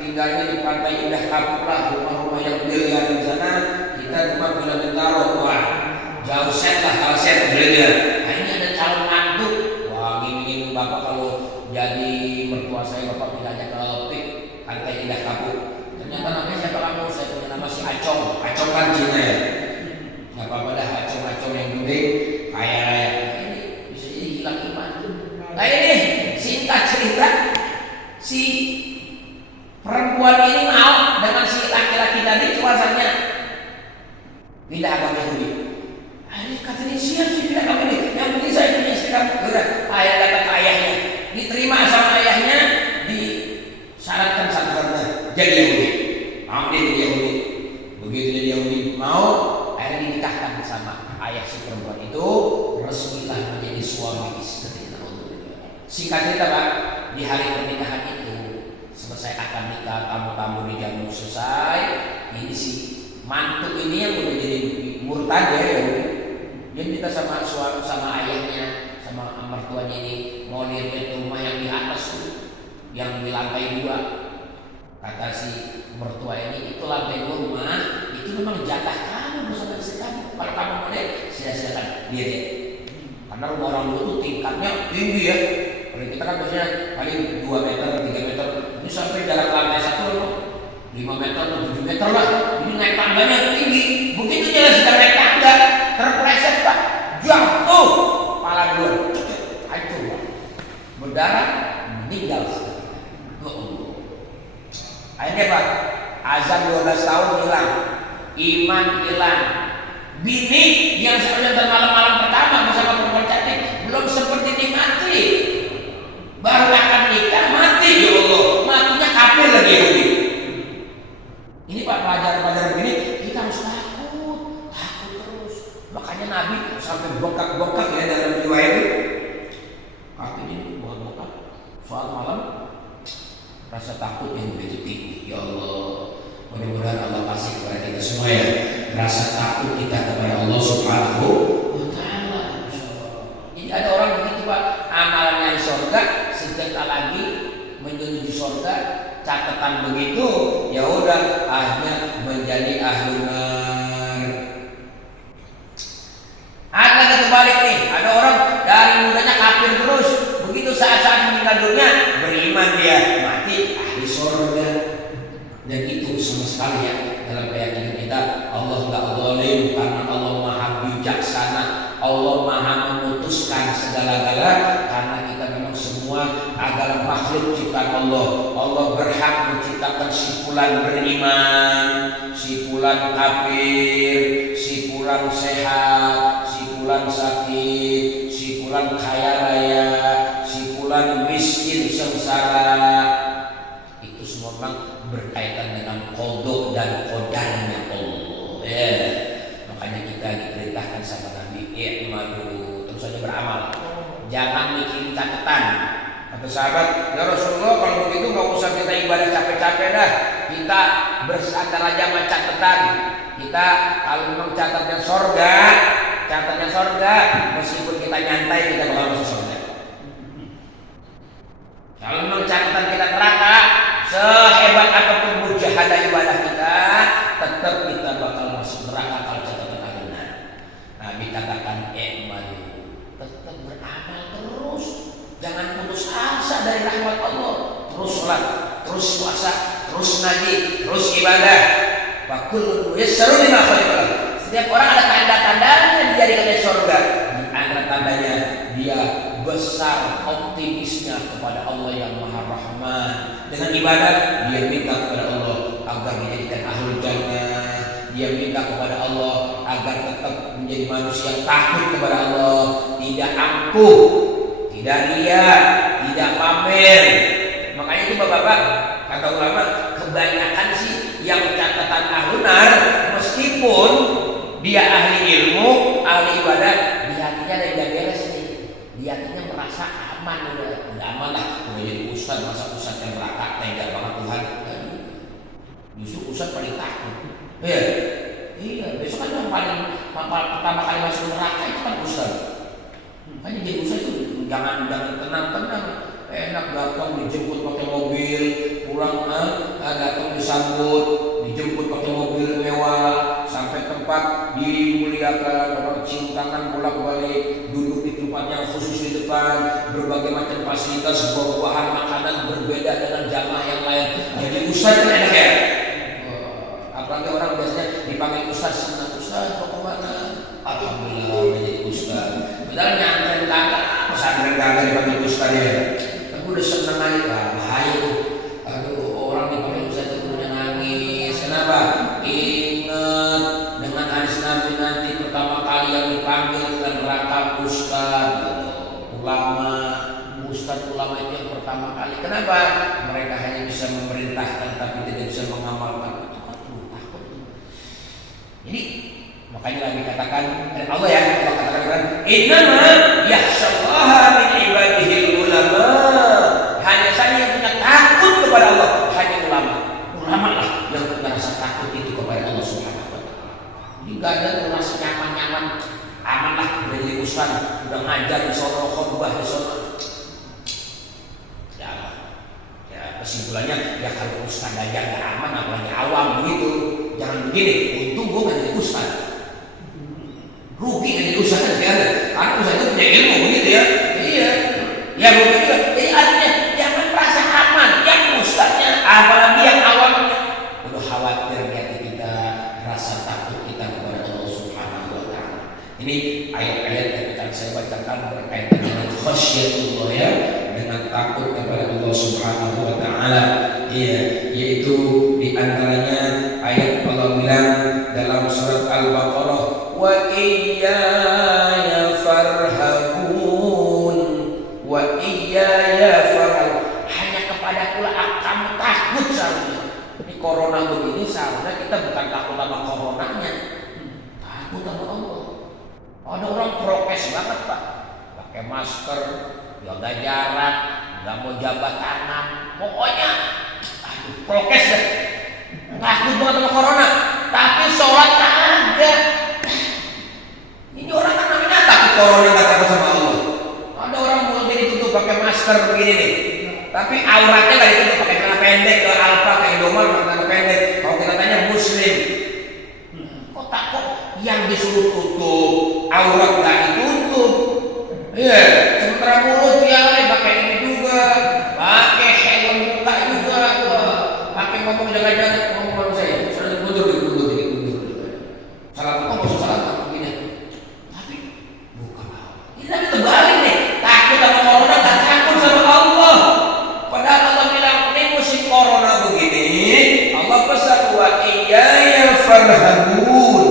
tinggalnya di pantai indah Kapuklah, rumah-rumah yang miliar di sana, kita cuma bilang Bintaro, wah, jauh set lah kalau set beda. Nah ini ada calon mantu, wah gini bapak kalau jadi mertua saya bapak pindahnya ke Pik, pantai indah Kapuk. Ternyata namanya siapa kamu? Saya punya nama si Acong. Acong kan Cina ya. Nggak apa-apa dah, Acong yang penting kaya raya. Ini bisa jadi hilang iman. Nah ini singkat cerita, si perempuan ini mau dengan si laki-laki tadi kuasanya pindah agama Yahudi. Akhirnya katanya siap sih pindah agama ini. Yang penting saya punya istri kamu. Udah, ayah datang ke ayahnya, diterima sama ayahnya, disyaratkan satu-satunya jadi Yahudi. Mau dia jadi Yahudi. Begitu jadi Yahudi mau, akhirnya dinikahkan sama ayah si perempuan itu, resmilah menjadi suami istri. Singkat cerita Pak, di hari pernikahan itu selesai akad nikah, tamu-tamu dijamu selesai. Ini si mantu ini yang udah jadi murtad ya, dia minta sama ayahnya, sama mertuanya ini mau lihat rumah yang di atas tuh, yang di lantai 2. Kata si mertua ini, itu lantai 2 rumah, itu memang jatah kamu bersama istri kamu. Kalau kamu mau lihat, silakan lihat ya. Karena rumah orang dulu tuh tingkatnya tinggi ya. Kalau kita kan biasanya paling 2 meter, 3 meter. Ini sampai jarak lantai 1 5 meter atau 7 meter lah. Ini naik tangganya tinggi. Begitu jalan sedang naik tangga, terpleset Pak, jatuh, kepala duluan, hancur Pak, berdarah, meninggal sekali. Akhirnya Pak, azan 12 tahun hilang, iman hilang. Bini yang sebenarnya malam-malam pertama bersama perempuan cantik belum sempat dinikmati, baru akan nikah mati. Ya Allah, matinya kafir lagi Yahudi. Ini Pak, pelajaran-pelajaran begini kita harus takut terus. Makanya Nabi sampai bengkak-bengkak ya dalam riwayat itu. Kakinya ini bengkak-bengkak. Soal malam rasa takut yang begitu tinggi. Ya Allah, mudah-mudahan Allah kasih kepada kita semua ya rasa takut kita kepada Allah Subhanahu wa Ta'ala. Jadi ada orang begitu Pak, amalnya di surga, sebentar lagi menuju surga, catatan begitu, ya udah akhirnya menjadi ahli nar. Ada kebalik nih, ada orang dari mudanya kafir terus, begitu saat-saat meninggal dunia beriman dia, mati ahli surga. Dan itu sama sekali ya dalam keyakinan kita, Allah nggak zalim karena Allah maha bijaksana, Allah maha memutuskan segala-gala, karena kita memang semua adalah makhluk ciptaan Allah. Allah berhak menciptakan si fulan beriman, si fulan kafir, si fulan sehat, si fulan sakit, si fulan kaya raya, si fulan miskin sengsara. Itu semua memang berkaitan dengan qada dan qadarnya Allah. Ya. Makanya kita diperintahkan sama Nabi, i'malu, terus saja beramal. Jangan mikirin catatan. Kata sahabat, ya Rasulullah kalau begitu nggak usah kita ibadah capek-capek dah. Kita bersandar aja sama catatan. Kita kalau memang catatnya sorga, meskipun kita nyantai kita bakal masuk sorga. Kalau memang catatan kita neraka, sehebat apapun mujahadah ibadah kita, tetap kita bakal masuk neraka kalau catatan benar. Nabi katakan i'malu, tetap beramal terus, jangan putus asa dari rahmat Allah. Terus sholat, terus puasa, terus ngaji, terus ibadah. Fa kullu yassarun lima khalaqallah. Setiap orang ada tanda-tandanya dijadikan surga. Di antara tandanya dia besar optimisnya kepada Allah yang Maha Rahman. Dengan ibadah dia minta kepada Allah agar dijadikan ahlul jannah. Dia minta kepada Allah agar tetap menjadi manusia yang takut kepada Allah, tidak angkuh, tidak ria, tidak pamer. Makanya itu Bapak-bapak, kata ulama, kebanyakan sih yang catatan ahlunar, meskipun dia ahli ilmu, ahli ibadah, di hatinya ada yang beres nih. Di hatinya merasa aman, udah aman lah. Udah jadi ustaz, masa ustaz yang neraka tega banget Tuhan. Justru ustaz paling takut. Iya, besok kan yang paling pertama kali masuk neraka itu kan ustaz. Makanya jadi ustaz itu jangan tenang-tenang. Enak datang dijemput pakai mobil, pulang datang disambut, dijemput pakai mobil mewah, sampai tempat dimuliakan, orang cium tangan bolak-balik, duduk di tempat yang khusus di depan, berbagai macam fasilitas, buah-buahan, makanan berbeda dengan jamaah yang lain. Jadi ustaz kan enak ya. Apalagi orang biasanya dipanggil ustaz, senang ustaz mau kemana? Alhamdulillah udah jadi ustaz. Padahal nyantren kagak, pesantren kagak dipanggil ustaz ya. Udah seneng aja, bahaya tuh. Aduh, orang dipanggil ustaz itu udah nangis. Kenapa? Ingat dengan hadis Nabi nanti pertama kali yang dipanggil ke neraka ustaz, ulama itu yang pertama kali. Kenapa? Mereka hanya bisa memerintahkan tapi tidak bisa mengamalkan. Itu kan takut. Jadi makanya Nabi katakan, Allah katakan, innama yakhshallaha min ibadihil ulama. Hanya saja yang punya takut kepada Allah hanya ulama. Ulama lah yang punya rasa takut itu kepada Allah Subhanahu wa taala. Jadi enggak ada tuh rasa nyaman-nyaman, aman lah udah jadi ustaz, udah ngajar di sono, khotbah di sono. Ya kesimpulannya ya kalau ustaz aja enggak aman apalagi awam begitu. Jangan begini, untung gua enggak jadi ustaz. Rugi kan jadi ustaz ya. Karena ustaz itu punya ilmu begitu ya. Iya. Ya begitu. Jadi artinya jangan merasa aman yang ustaznya apalagi yang awamnya. Udah khawatir di hati kita, rasa takut kita kepada Allah Subhanahu wa taala. Ini ayat-ayat yang akan saya bacakan berkaitan dengan khasyatullah ya, dengan takut kepada Allah Subhanahu wa taala. Iya, yaitu di antaranya ayat Allah bilang dalam surat Al-Baqarah, wa iyaya farhabun, wa iyaya farhabun, hanya kepadaku lah kamu takut seharusnya. Ini corona begini seharusnya kita bukan takut sama coronanya, takut sama Allah. Ada orang prokes banget Pak, pakai masker, jaga jarak, nggak mau jabat tangan, pokoknya prokes deh. Takut banget sama corona, tapi sholat kagak. Ini orang kan namanya takut corona, nggak takut sama Allah. Ada orang mulutnya ditutup pakai masker begini nih, tapi auratnya nggak ditutup pakai celana pendek ke Alfa ke Indomaret pakai celana pendek. Kalau kita tanya Muslim, kok takut? Yang disuruh tutup aurat nggak ditutup. Iya, sementara mulut yang pakai ini Kita terbalik nih, takut sama corona, tak takut sama Allah. Padahal Allah bilang ini musim corona begini, Allah pesan wa iyaya farhabun.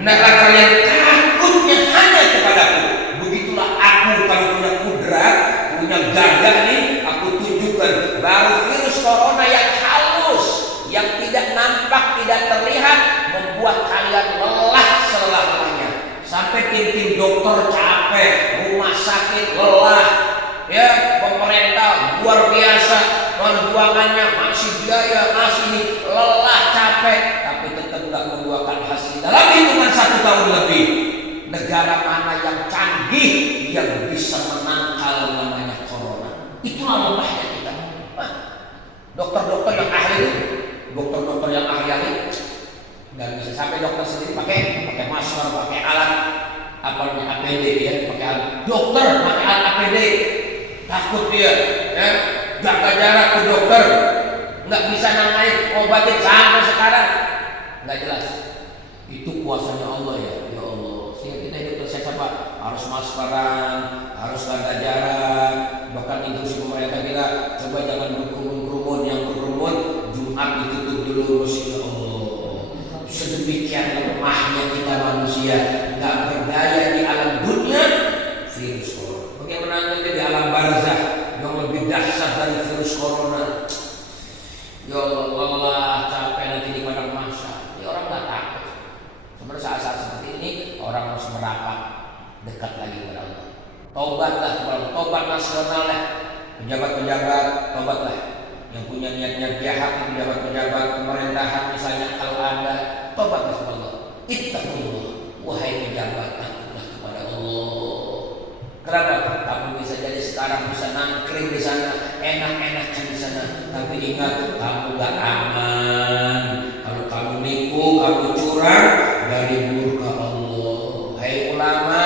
Hendaklah kalian takutnya hanya kepadaku. Begitulah aku kalau punya kudrat, punya gagah nih, aku tunjukkan baru virus corona yang halus, yang tidak nampak, tidak terlihat, membuat kalian lelah selelah-lelahnya. Sampai tim-tim dokter capek, rumah sakit lelah, ya pemerintah luar biasa, perjuangannya masih biaya, masih ini lelah capek, tapi tetap nggak membuahkan hasil. Dalam hitungan 1 tahun lebih, negara mana yang canggih yang bisa menangkal namanya corona? Itulah lemahnya kita. Dokter-dokter yang ahli, dokter-dokter yang ahli nggak bisa, sampai dokter sendiri pakai masker, pakai alat apa namanya APD ya, pakai alat. Dokter pakai alat APD, takut dia, ya jaga jarak ke dokter, nggak bisa namanya obatin sama sekarang, nggak jelas. Itu kuasanya Allah ya, ya Allah. Sehingga kita hidup tersesat Pak, harus maskeran, harus jaga jarak. Bahkan instruksi pemerintah kita, coba jangan berkerumun, yang berkerumun Jumat ditutup dulu, ya Allah. Sedemikian lemahnya kita manusia, nggak berdaya di alam dunia, virus corona. Bagaimana nanti di alam barzah yang lebih dahsyat dari virus corona? Ya Allah, capek nanti di padang mahsyar. Ya orang nggak takut. Sebenarnya saat-saat seperti ini orang harus merapat dekat lagi kepada Allah. Taubatlah kepada Allah, taubat nasional lah. Pejabat-pejabat, taubatlah. Yang punya niat-niat jahat, pejabat-pejabat pemerintahan misalnya, kalau ada, taubatlah kepada Allah. Ittaqullah, wahai pejabat, takutlah kepada Allah. Kenapa? Kamu bisa jadi sekarang bisa nangkring di sana, enak-enakan di sana, tapi ingat kamu gak aman. Kalau kamu nipu, kamu curang, dari murka Allah. Hai ulama,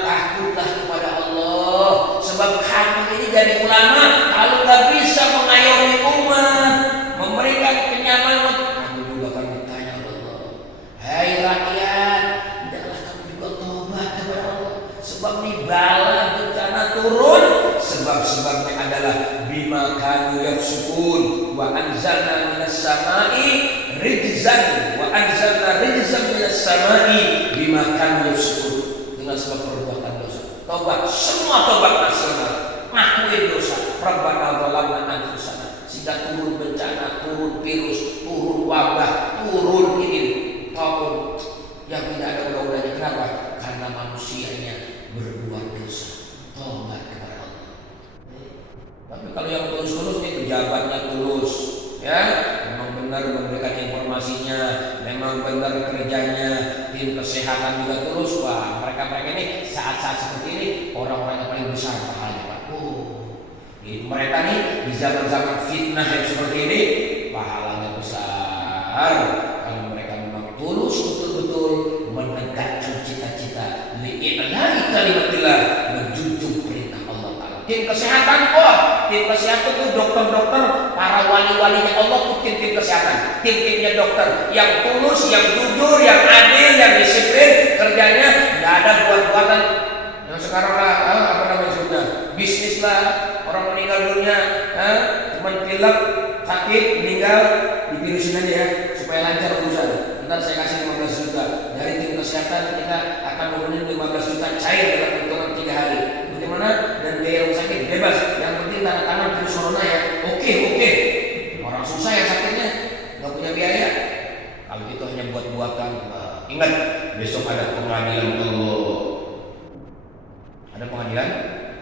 takutlah kepada Allah. Sebab kamu ini jadi ulama, kalau gak bisa mengayomi umat, memberikan kenyamanan, kamu juga akan bertanya Allah. Hai rakyat, hendaklah kamu juga tobat kepada Allah. Sebab ini bala bencana turun, sebab-sebabnya adalah bima kanu yafsukun wa anzalna minas samai rijzan wa anzalna rijzan minas samai bima kanu yafsukun, dengan sebab perbuatan dosa. Tobat, semua tobat nasional, ngakuin dosa. Rabbana zalamna anfusana, sehingga turun bencana, turun virus, turun wabah, turun ini tahun yang tidak ada undang-undangnya. Kenapa? Karena manusianya berbuat dosa. Tobat kepada Allah. Tapi kalau yang tulus-tulus nih, pejabatnya tulus, ya, memang benar memberikan informasinya, memang benar kerjanya, tim kesehatan juga tulus. Wah, mereka ini saat-saat seperti ini orang-orang yang paling besar pahalanya Pak. Jadi mereka nih di zaman-zaman fitnah yang seperti ini pahalanya besar kalau mereka memang tulus betul-betul menegakkan cita-cita li'i'la'i kalimatillah, menjunjung perintah Allah Ta'ala. Tim kesehatan, tim kesehatan itu dokter-dokter, para wali-walinya Allah tuh tim kesehatan, tim-timnya dokter yang tulus, yang jujur, yang adil, yang disiplin kerjanya, nggak ada buat-buatan yang sekarang lah apa namanya sebutnya bisnis lah, orang meninggal dunia cuman pilek sakit meninggal divirusin aja ya supaya lancar urusan. Ntar saya kasih 15 juta dari tim kesehatan, kita akan nurunin 15 juta cair dalam hitungan 3 hari. Bagaimana? Dan biaya rumah sakit bebas, yang penting tanda tangan virus corona ya. Oke. Orang susah yang sakitnya nggak punya biaya. Kalau itu hanya buat-buatan, ingat besok ada pengadilan Allah. Ada pengadilan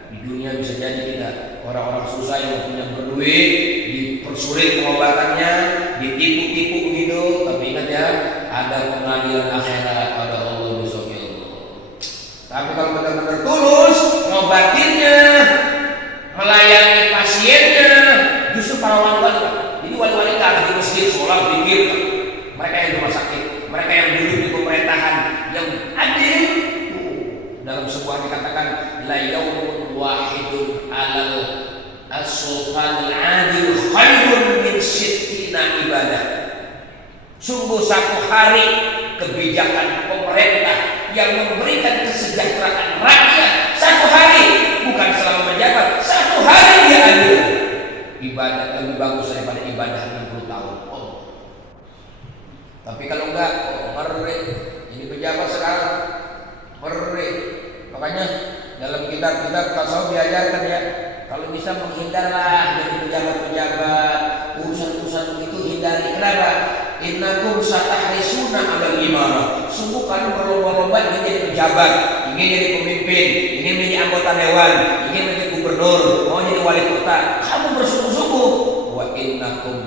di dunia, bisa jadi tidak. Orang-orang susah yang punya berduit dipersulit pengobatannya, ditipu-tipu begitu. Tapi ingat ya, ada pengadilan akhirat pada Allah besok ya Allah. Tapi kalau benar-benar tulus ngobatinnya, melayani pasiennya, justru para wali-wali. Jadi wali-wali tak ada di masjid, sholat, zikir. Mereka yang di rumah sakit, mereka yang duduk di pemerintahan yang adil. Dalam sebuah dikatakan la yaumun wahidun alal as-sultanil adil khairun min sittina ibadah. Sungguh satu hari kebijakan pemerintah yang memberikan kesejahteraan rakyat Makanya dalam kitab-kitab tasawuf diajarkan ya, kalau bisa menghindarlah dari pejabat-pejabat, urusan-urusan begitu hindari. Kenapa? Innakum satahrisuna 'alal imarah. Sungguh kalian berlomba-lomba ingin jadi pejabat, ingin jadi pemimpin, ingin menjadi anggota dewan, ingin menjadi gubernur, mau jadi wali kota. Kamu bersungguh-sungguh. Wa innakum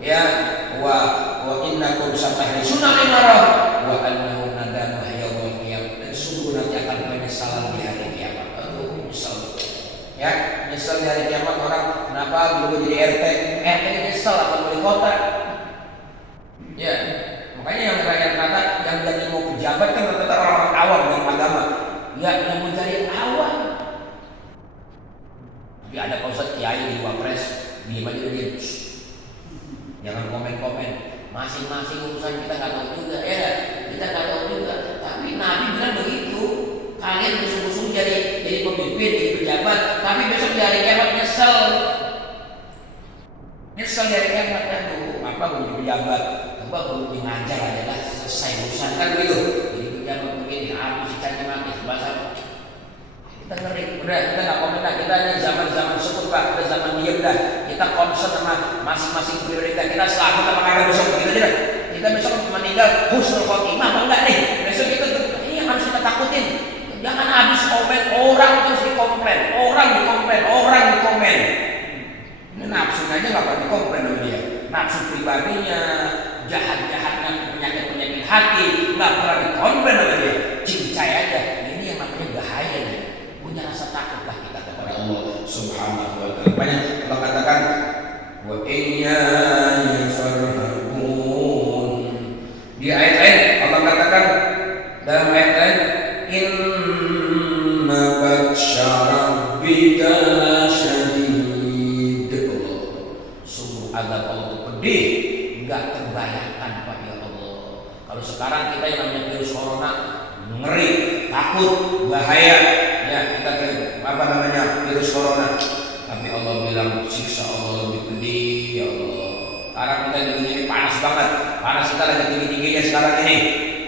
ya wa innakum satahrisuna 'alal imarah wa annahu nadamah yaumil qiyamah. Dan sungguh nanti akan penyesalan di hari kiamat. Aduh, nyesal. Ya, nyesal di hari kiamat orang kenapa dulu jadi RT nyesal apa wali kota. Ya, makanya yang rakyat kata yang jadi mau pejabat kan rata-rata orang awam dalam agama. Ya, yang mau jadi awam. Tapi ada Pak Ustadz kiai di Wapres, diam aja dia. Jangan komen-komen. Masing-masing urusan kita nggak tahu juga, ya kita nggak tahu juga. Tapi Nabi bilang begitu. Kalian bersungguh-sungguh jadi pemimpin, jadi pejabat, tapi besok di hari kiamat nyesel. Nyesel di hari kiamat, aduh, apa gue jadi pejabat? Coba kalau ngajar aja lah, selesai urusan kan begitu. Jadi pejabat begini, habis ikannya mati, bahasa kita ngeri. Udah, kita nggak komen dah. Kita ini zaman sukut pak, udah zaman diem dah. Kita concern sama masing-masing prioritas. Kita selamat apa kagak besok gitu aja dah. Kita besok meninggal husnul khotimah apa enggak nih? Besok kita ini yang harus kita takutin. Jangan habis komen orang terus dikomplain, orang dikomen. Ini nafsu aja nggak pernah dikomplain sama dia. Nafsu pribadinya, jahat-jahatnya penyakit hati nggak pernah dikomplain sama dia. Cincai aja. Ini yang namanya bahaya nih. Punya rasa takutlah kita kepada Allah Subhanahu wa taala. Banyak Allah katakan wa iyya farhabun. Di ayat lain Allah katakan dalam ayat lain inna batsya rabbika lasyadid. Sungguh azab Allah itu pedih, enggak terbayangkan Pak ya Allah. Kalau sekarang kita yang namanya virus corona ngeri, takut, bahaya. Ya, kita apa namanya virus corona. Tapi Allah bilang siksa Allah lebih pedih ya Allah. Sekarang kita di dunia ini panas banget. Panas kita lagi tinggi-tingginya sekarang ini.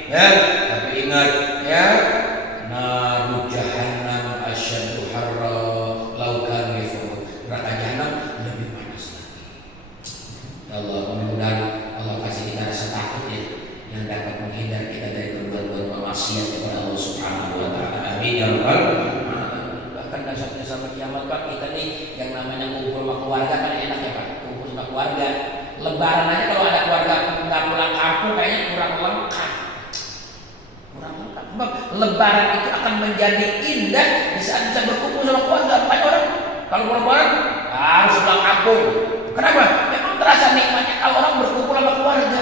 Ya, tapi ingat ya, naru jahannam asyaddu harra law kanu yafqahun. Neraka jahanam lebih panas lagi. Ya Allah, mudah-mudahan Allah kasih kita rasa takut ya, yang dapat menghindar kita dari berbuat maksiat kepada Allah Subhanahu wa taala. Amin ya rabbal alamin. Bahkan dasarnya sama kiamat Pak, kita nih yang namanya kumpul sama keluarga kan enak ya Pak, kumpul sama keluarga. Lebaran aja kalau ada keluarga nggak pulang kampung kayaknya kurang lengkap. Sebab Lebaran itu akan menjadi indah di saat bisa berkumpul sama keluarga. Banyak orang kalau Lebaran harus pulang kampung. Kenapa? Memang terasa nikmatnya kalau orang berkumpul sama keluarga.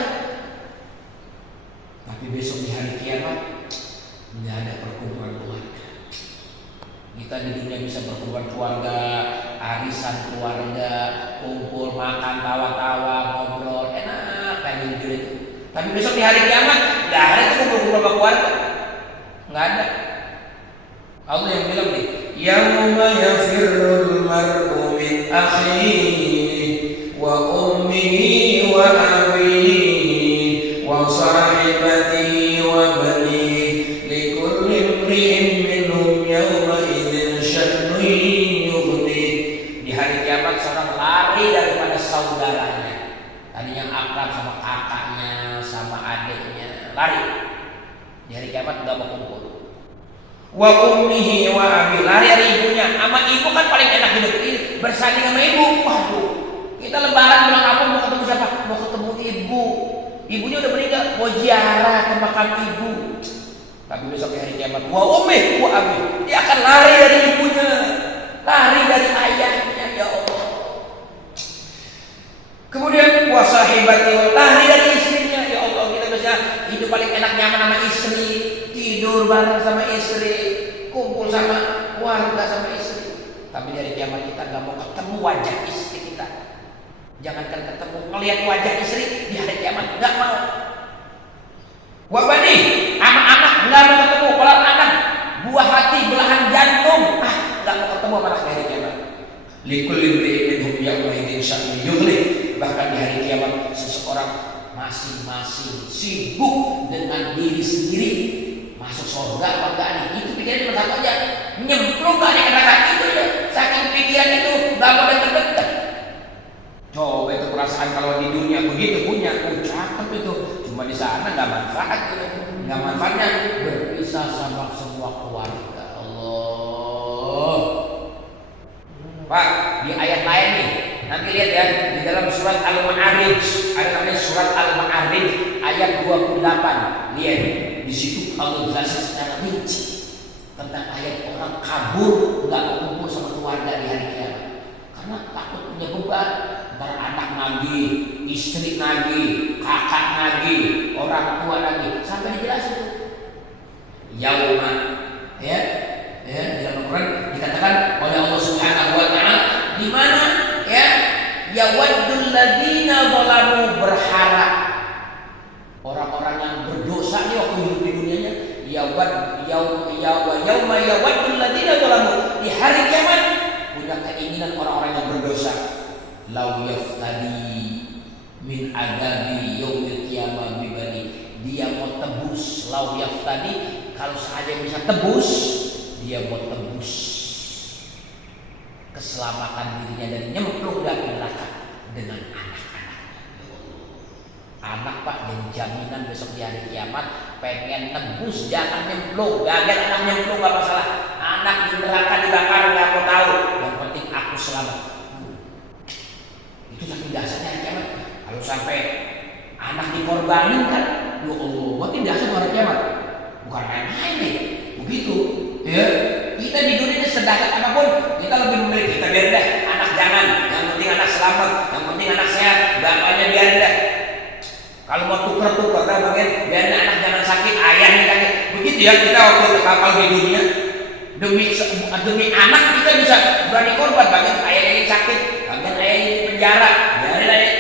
Tapi besok di hari kiamat nggak ada perkumpulan keluarga. Kita di dunia bisa berkumpul keluarga, arisan keluarga, kumpul makan, tawa-tawa, ngobrol, enak kayak gitu. Tapi besok di hari kiamat nggak ada itu kumpul sama keluarga. Nggak ada. Allah yang bilang nih, yauma yafirrul mar'u min akhihi wa ummihi wa abihi wa sahibatihi wa banihi likulli imri'in minhum yawma idzin sya'nun yughni. Di hari kiamat seorang lari daripada saudaranya. Tadi yang akrab sama kakaknya, sama adiknya, lari. Di hari kiamat nggak mau kumpul. Wa ummihi wa abi, lari dari ibunya. Sama ibu kan paling enak hidup ini, bersanding sama ibu. Waduh, kita lebaran pulang kampung mau ketemu siapa? Mau ketemu ibu. Ibunya udah meninggal, mau ziarah ke makam ibu. Tapi besok di hari kiamat, wa ummihi wa abi, dia akan lari dari ibunya, lari dari ayahnya. Ya Allah. Kemudian wa sahibati, lari dari istrinya. Ya Allah, kita biasanya hidup paling enak nyaman sama istri, tidur bareng sama istri, kumpul sama keluarga sama istri. Tapi dari kiamat kita nggak mau ketemu wajah istri kita. Jangankan ketemu, melihat wajah istri di hari kiamat nggak mau. Wabani, anak-anak nggak mau ketemu. Kalau anak buah hati, belahan jantung, nggak mau ketemu sama anak di hari kiamat. Likulli imri'in minhum yawma idzin sya'nun yughni. Bahkan di hari kiamat seseorang masing-masing sibuk dengan diri sendiri. Masuk surga apa enggak nih? Itu pikiran pertama aja. di dunia begitu punya, cakep itu. Cuma di sana nggak manfaat gitu. Nggak manfaatnya berpisah sama semua keluarga. Allah. Pak, di ayat lain nih, nanti lihat ya, di dalam surat Al-Ma'arij, ada namanya surat Al-Ma'arij ayat 28. Lihat, di situ Allah jelasin secara rinci tentang ayat orang kabur nggak berkumpul sama keluarga di hari kiamat karena takut punya beban, ntar anak nagih, istri nagih, kakak nagih, orang tua nagih, sampai dijelasin tuh. Yauma, ya, di dalam Al-Quran dikatakan oleh Allah Subhanahu Wa Taala, di mana ya, yawaddul ladzina zalamu, berharap orang-orang yang berdosa nih waktu hidup di dunianya, yauma yawaddul ladzina zalamu, di hari kiamat punya keinginan orang-orang yang berdosa, lau yaftadi min adabi yaumil qiyamah bibani, dia mau tebus, lau yaftadi, kalau saja bisa tebus, dia mau tebus keselamatan dirinya dari nyemplung dalam neraka dengan anak-anaknya. Anak Pak, dan jaminan besok di hari kiamat pengen tebus, jangan nyemplung, gagal anak nyemplung gak masalah, anak di neraka dibakar gak mau tahu, yang penting aku selamat. Itu saking dasarnya hari kiamat. Kalau sampai anak dikorbanin kan, ya Allah, berarti dasar hari kiamat bukan main-main nih, begitu ya. Kita di dunia ini sedahsyat apapun, kita lebih memilih, kita biarin deh, anak jangan, yang penting anak selamat, yang penting anak sehat, bapaknya biarin deh. Kalau mau tuker-tuker, biarin anak jangan sakit, ayahnya sakit. Begitu ya kita waktu kapal di dunia, demi anak kita bisa berani korban, bagian ayahnya ini sakit, bagian ayahnya ini penjara, biarin aja.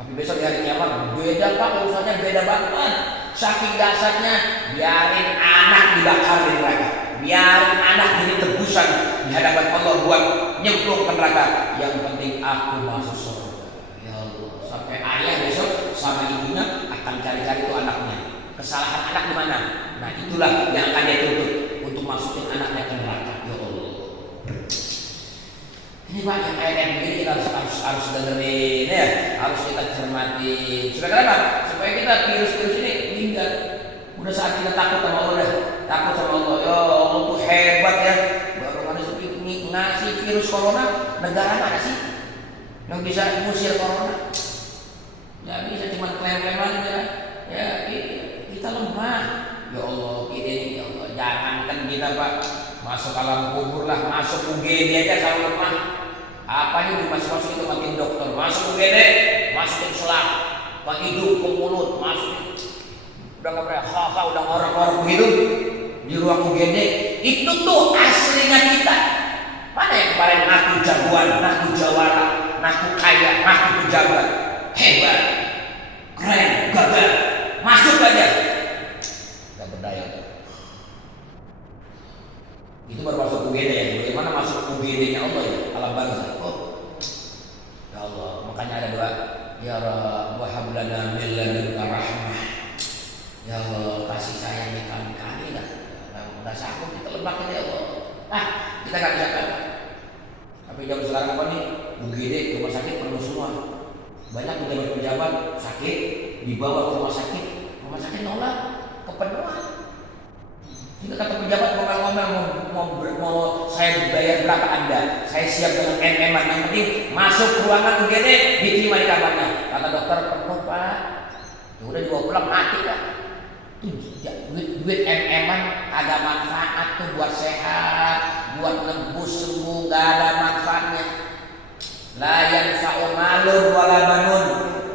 Tapi besok di hari kiamat beda Pak, urusannya beda banget. Saking dasarnya, biarin anak dibakar di neraka, biarin anak jadi tebusan di hadapan Allah buat nyemplung ke neraka. Yang penting aku masuk surga. Ya Allah, sampai ayah besok sama ibunya akan cari-cari tuh anaknya. Kesalahan anak di mana? Nah itulah yang akan dia tuntut untuk masukin anaknya ke neraka. Ya Allah. Ini Pak, yang ayat begini kita harus dengerin ya, harus kita cermati. Supaya kenapa? Supaya kita virus-virus ini meninggal. Udah saat kita takut sama Allah, takut sama Allah. Ya Allah tuh hebat ya. Baru ada ngasih virus corona, negara mana sih yang bisa mengusir corona? Ya bisa cuma klaim-klaim aja. Ya kita lemah. Ya Allah, ini ya Allah, jangankan kita Pak masuk alam kubur lah, masuk UGD aja kalau lemah. Apanya dimasuk itu makin dokter, masuk UGD, masukin selak, ke hidung, ke mulut, masukin. Udah nggak pernah, udah ngorok-ngorok begitu di ruang UGD. Itu tuh aslinya kita. Mana yang kemarin ngaku jagoan, ngaku jawara, ngaku kaya, ngaku pejabat, hebat, keren, gagah, masuk aja, nggak berdaya. Itu baru masuk UGD ya. Bagaimana masuk UGD-nya Allah ya? Alam barzakh. Oh, ya Allah. Makanya ada doa, ya Rabb, wahab lana min ladunka rahmah. Ya Allah, kasih sayangnya kami lah. Nggak sanggup kita lemah ya Allah. Kita nggak bisa kan. Tapi zaman sekarang apa nih? UGD rumah sakit penuh semua. Banyak pejabat-pejabat sakit dibawa ke rumah sakit nolak kepenuhan. Jika kata pejabat ngomel-ngomel mau saya bayar berapa Anda, saya siap dengan MM-an, yang penting masuk ruangan UGD diterima di kamarnya. Kata dokter penuh Pak, ya udah dibawa pulang mati Pak. Duit MM-an ada manfaat tuh buat sehat, buat nembus sembuh, gak ada manfaatnya. La yanfa'u malun wala banun,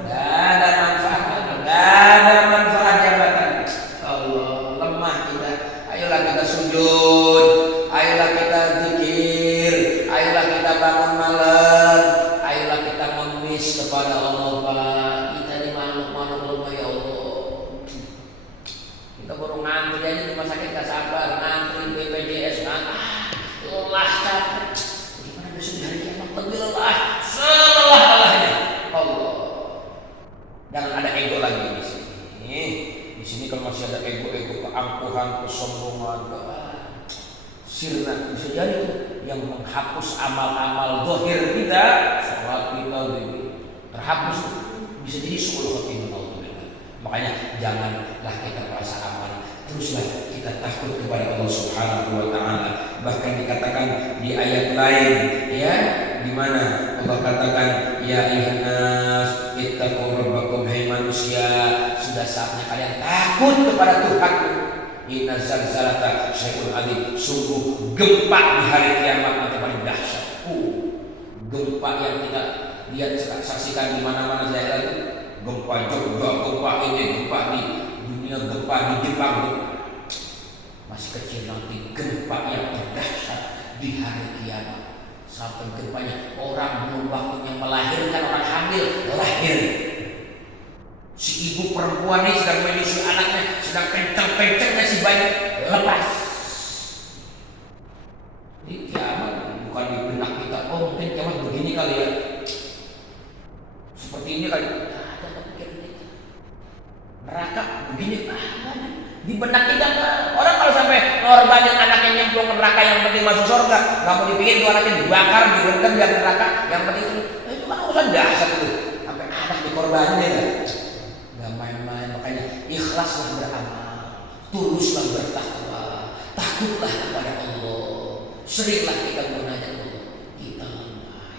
gak ada manfaat, gak ada manfaat jabatan. Allah, lemah kita. Ayolah kita sujud, ayolah kita zikir, ayolah kita bangun malam, ayolah kita mengemis kepada Allah Pak. Kita ini makhluk-makhluk lemah ya Allah. Kita baru ngantri aja di rumah sakit gak sabar, ngantri BPJS lelah capek. Gimana besok di hari kiamat lebih lelah, selelah-lelahnya Allah. Jangan ada ego lagi di sini. Di sini kalau masih ada ego-ego, keangkuhan, kesombongan, sirna, bisa jadi itu yang menghapus amal-amal zahir kita, sholat kita, hapus, bisa jadi suul khotimah. Makanya janganlah kita merasa aman, teruslah kita takut kepada Allah Subhanahu wa taala. Bahkan dikatakan di ayat lain, ya, di mana Allah katakan, ya ayyuhannas ittaqu rabbakum, hai manusia, sudah saatnya kalian takut kepada Tuhanmu. Inna zalzalata syai'un alim, sungguh gempa di hari kiamat itu paling dahsyat. Gempa yang kita lihat saksikan di mana-mana daerah itu, gempa Jogja, gempa ini, gempa di dunia, gempa di Jepang. Masih kecil nanti gempa yang terdahsyat di hari kiamat. Sampai gempanya orang belum waktunya melahirkan, orang hamil lahir. Si ibu perempuan ini sedang menyusui anaknya, sedang kenceng-kencengnya si bayi lepas. Ini kiamat bukan di benak kita. Oh mungkin kiamat begini kali ya, seperti ini kali. Neraka begini, di benak kita. Orang kalau sampai ngorbanin anaknya nyemplung neraka, yang penting masuk surga, nggak mau dipikir tuh anaknya dibakar, direndam di neraka, yang penting itu kan urusan dasar itu. Sampai anak dikorbanin ya, nggak main-main. Makanya ikhlaslah beramal, tuluslah bertakwa, takutlah kepada Allah. Seringlah kita menanya Allah, kita lemah.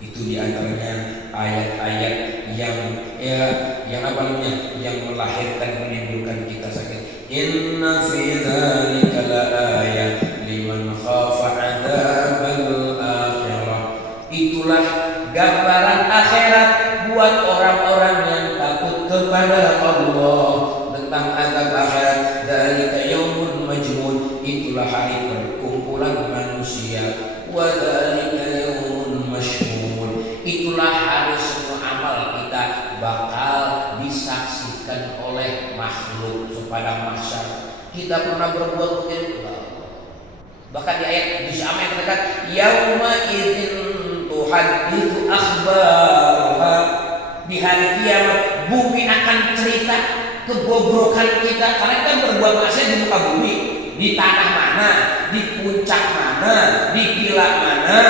Itu diantaranya ayat-ayat yang apa namanya, yang melahirkan, menimbulkan kita sakit. Inna fi dzalika laayat liman khafa 'adzabal akhirah. Itulah gambaran akhirat buat orang-orang yang takut kepada Allah tentang azab akhirat. Dzalika yaumun majmun, itulah hari perkumpulan manusia. Wa dzalika yaumun mashhur, itulah hari semua amal kita bakal disaksikan oleh makhluk pada mahsyar. Kita pernah berbuat begitu. Bahkan di ayat di sama yang terdekat, yauma idzin tuhadditsu akhbaraha, di hari kiamat bumi akan cerita kebobrokan kita, karena kita berbuat maksiat di muka bumi, di tanah mana, di puncak mana, di villa mana.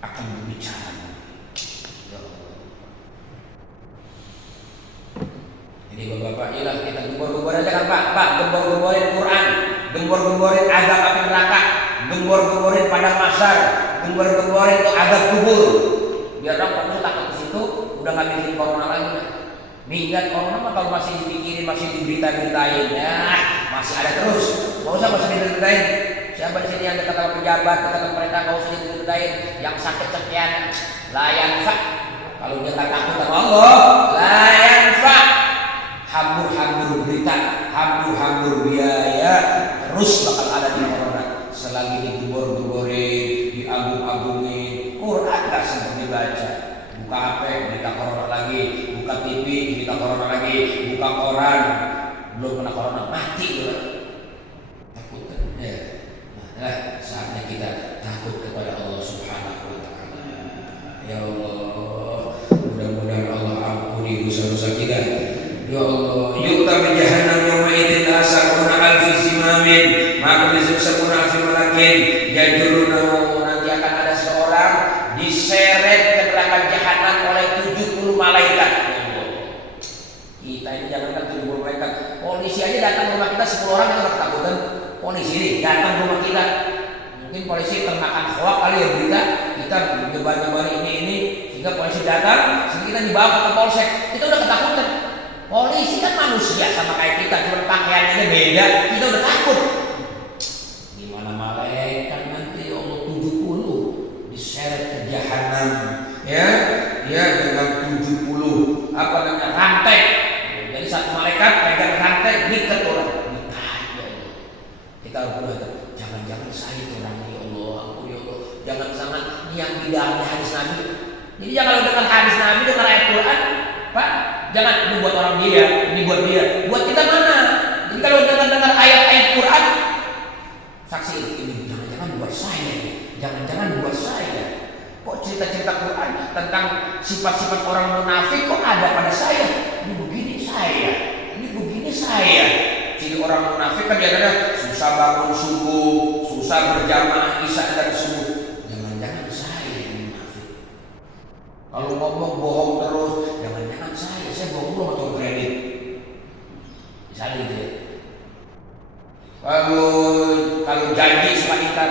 Akan berbicara. Jadi bapak-bapak, iyalah kita gembor-gembor aja kan Pak, gembor-gemborin Quran, gembor-gemborin azab api neraka, gembor-gemborin padang mahsyar, gembor-gemborin tuh azab kubur. Biar orang fokus takut ke situ, udah nggak mikirin corona lagi kan. Minggat corona mah kalau masih dipikirin, masih diberita-beritain, ya masih ada terus. Nggak usah diberitain. Siapa di sini yang dekat sama pejabat, dekat sama pemerintah, nggak usah diberitain. Yang sakit sekian, la yanfa. Kalau dia nggak takut sama Allah, la yanfa. Hambur-hambur berita, hambur-hambur biaya, terus bakal ada di corona. Selagi digembor-gemborin, diagung-agungin, Quran nggak sempat dibaca. Buka HP, berita corona lagi. Buka TV, berita corona lagi. Buka koran, belum kena corona, mati loh. Takut kan? Ya. Nah, saatnya kita takut kepada Allah Subhanahu wa taala. Ya Allah, mudah-mudahan Allah ampuni dosa-dosa kita. Ya Allah, yukta min jahannam yawma idzin la sabuna alfi zimamin maka sabuna alfi malakin yajuruna. Nanti akan ada seorang diseret ke neraka jahanam oleh 70 malaikat. Kita ini jangankan 70 malaikat, polisi aja datang ke rumah kita 10 orang, kita udah ketakutan. Polisi ini datang ke rumah kita, mungkin polisi termakan hoak kali ya berita, kita menyebar-nyebar ini sehingga polisi datang, sehingga kita dibawa ke polsek, kita udah ketakutan. Polisi kan manusia sama kayak kita, cuma pakaiannya beda, kita udah takut. Gimana malaikat nanti Allah 70 diseret ke jahanam, ya dengan 70 apa namanya rantai. Jadi satu malaikat pegang rantai, diikat orang, ditahan ya Allah. Kita harus berdoa, jangan-jangan saya itu orangnya ya Allah, aku ya Allah, jangan-jangan ini yang bidangnya hadis Nabi. Jadi jangan kalau dengar hadis Nabi, dengar ayat Quran, Pak, jangan ini buat orang dia, ini buat dia, buat kita mana? Jadi kalau dengar ayat-ayat Quran, saksi ini jangan-jangan buat saya, jangan-jangan buat saya. Kok cerita-cerita Quran tentang sifat-sifat orang munafik kok ada pada saya? Ini begini saya, ini begini saya. ciri orang munafik kan biasanya susah bangun subuh, susah berjamaah isya dan subuh. Jangan-jangan saya yang munafik. Kalau ngomong bohong terus, jangan-jangan saya bohong atau kredit. Misalnya gitu ya. Kalau janji suka ingkar,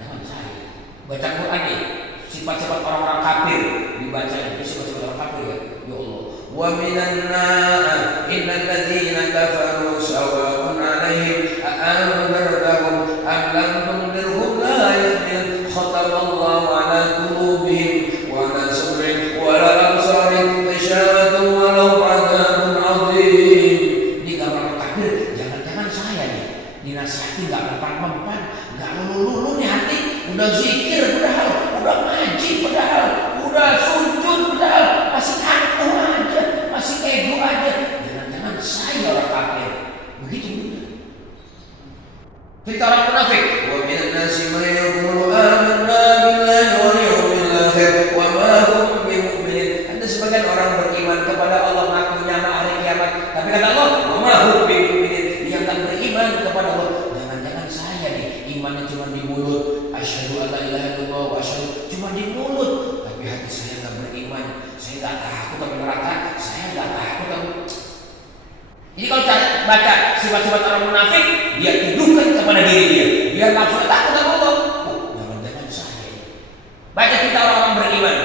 jangan saya. Baca Quran nih, sifat-sifat orang-orang kafir dibaca ini sifat-sifat orang kafir ya. Ya Allah. Wa minan nas innal ladzina kafaru sawa'un 'alaihim a'anzartahum am lam tunzirhum la yu'minun khatamallahu 'ala qulubihim wa 'ala sam'ihim wa 'ala absarihim ghishawatun wa lahum 'adzabun 'adzim. Ini gambaran kafir, jangan-jangan saya nih dinasihati enggak mempan-mempan, enggak lulu-lulu nih hati, udah zikir padahal, udah ngaji padahal, udah sujud padahal masih angkuh aja, masih ego aja. Jangan-jangan saya orang kafir. Begitu. Kita orang munafik. Wa minan nasi man yaqulu amanna billahi wal yawmil akhir wa ma hum bimu'minin. Ada sebagian orang beriman kepada Allah, mengakunya hari kiamat, tapi kata Allah, wa ma hum bimu'minin, dia tak beriman kepada Allah. Jangan-jangan saya nih imannya cuma di mulut, asyhadu alla ilaha illallah wa asyhadu, cuma di mulut, tapi hati saya enggak beriman. Saya enggak takut sama neraka, saya enggak takut sama. Jadi kalau baca sifat-sifat orang munafik, dia tuduhkan kepada diri dia. Dia langsung takut sama Allah. Oh, jangan-jangan saya. Baca kita orang-orang beriman.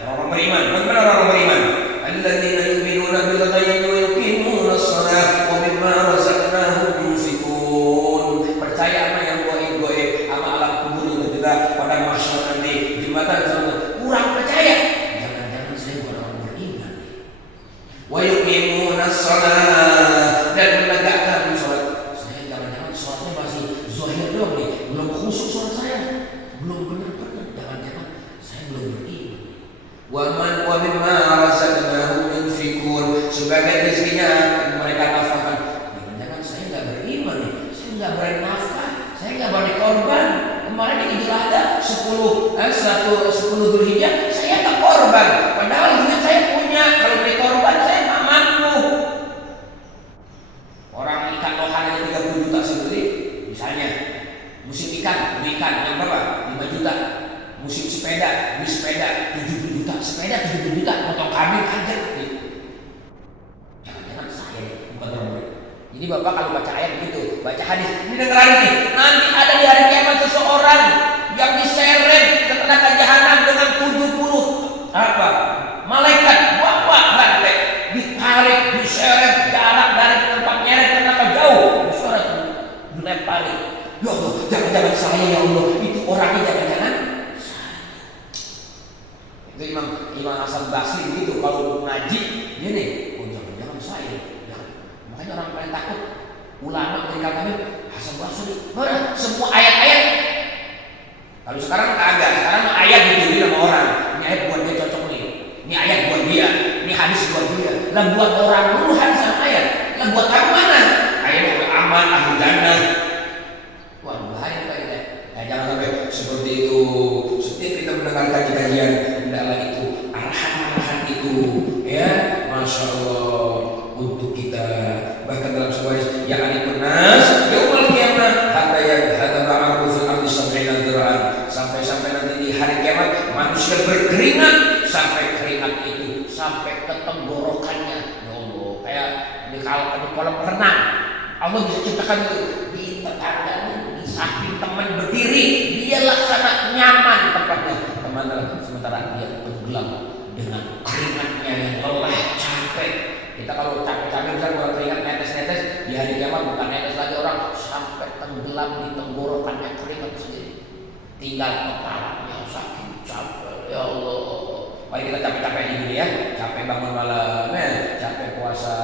Orang-orang beriman. Bagaimana orang-orang beriman? Alladzina yu'minuna bil ghaibi wa yuqimuna ash-shalata wa mimma razaqnahum yunfiqun. Percaya sama yang gaib-gaib, sama alam kubur yang berbeda pada mahsyar nanti, jembatan sana. Kurang percaya. Jangan-jangan saya bukan orang beriman. Wa yuqimuna ash-shalata, dan menegakkan sholat. Saya jangan-jangan sholatnya masih zahir doang nih, belum khusyuk sholat saya, belum benar-benar. Jangan-jangan saya belum beriman. Wa mimma razaqnahum yunfiqun, sebagai rezekinya mereka nafkahkan. Jangan-jangan saya nggak beriman nih, saya nggak berani nafkah, saya nggak berani korban. Kemarin di Idul Adha 10 Dzulhijjah saya nggak korban, padahal duit saya punya. Kalau beli korban saya nggak mampu. Orang ikan lohan aja 30 juta sebeli, misalnya musim ikan, beli ikan yang berapa? 5 juta. Musim sepeda, beli sepeda 70 juta. Sepeda 70 juta, potong kambing aja. Jangan-jangan saya bukan orang beriman. Jadi Bapak kalau baca ayat begitu, baca hadis, ini dengar hari ini, nanti ada di hari kiamat seseorang yang diseret ke neraka jahanam dengan 70 malaikat bawa rantai, ditarik, diseret jarak dari tempat nyeret ke neraka jauh, diseret, dilemparin. Ya Allah, jangan-jangan saya ya Allah, itu orangnya jangan-jangan saya. Itu Imam Hasan Basri begitu kalau ngaji, dia nih, oh jangan-jangan saya. Makanya orang paling takut ulama dari kami Hasan Basri. Mana semua ayat-ayat. Kalau sekarang kagak, sekarang ayat ditulis sama orang. Ini ayat buat dia cocok nih. Ini ayat buat dia, ini hadis buat dia. Lah buat orang dulu hadis sama ayat. Lah buat kamu mana? Ayat buat aman, ahli jannah. Wah bahaya Pak kita. Nah, jangan sampai seperti itu. Setiap kita mendengar kajian, hendaklah itu arahan-arahan itu, ya, masya Allah untuk kita. Bahkan dalam sebuah yang alifun nas yaumul qiyamah hatta yadhhaba ardu fil ardi sab'ina dzira'an, sampai nanti di hari kiamat manusia berkeringat sampai keringat itu sampai ke tenggorokannya. Ya Allah, kayak di kolam renang Allah bisa ciptakan itu di tetangganya, di samping teman berdiri dia laksana nyaman tempatnya, sementara dia tenggelam dengan keringatnya yang lelah capek. Kita kalau capek-capek misalnya kalau keringat netes-netes di hari kiamat bukan netes lagi, orang sampai tenggelam di tenggorokannya keringat sendiri, tinggal kepalanya sakit capek. Ya Allah, mari kita capek-capek di dunia, capek bangun malam, capek puasa,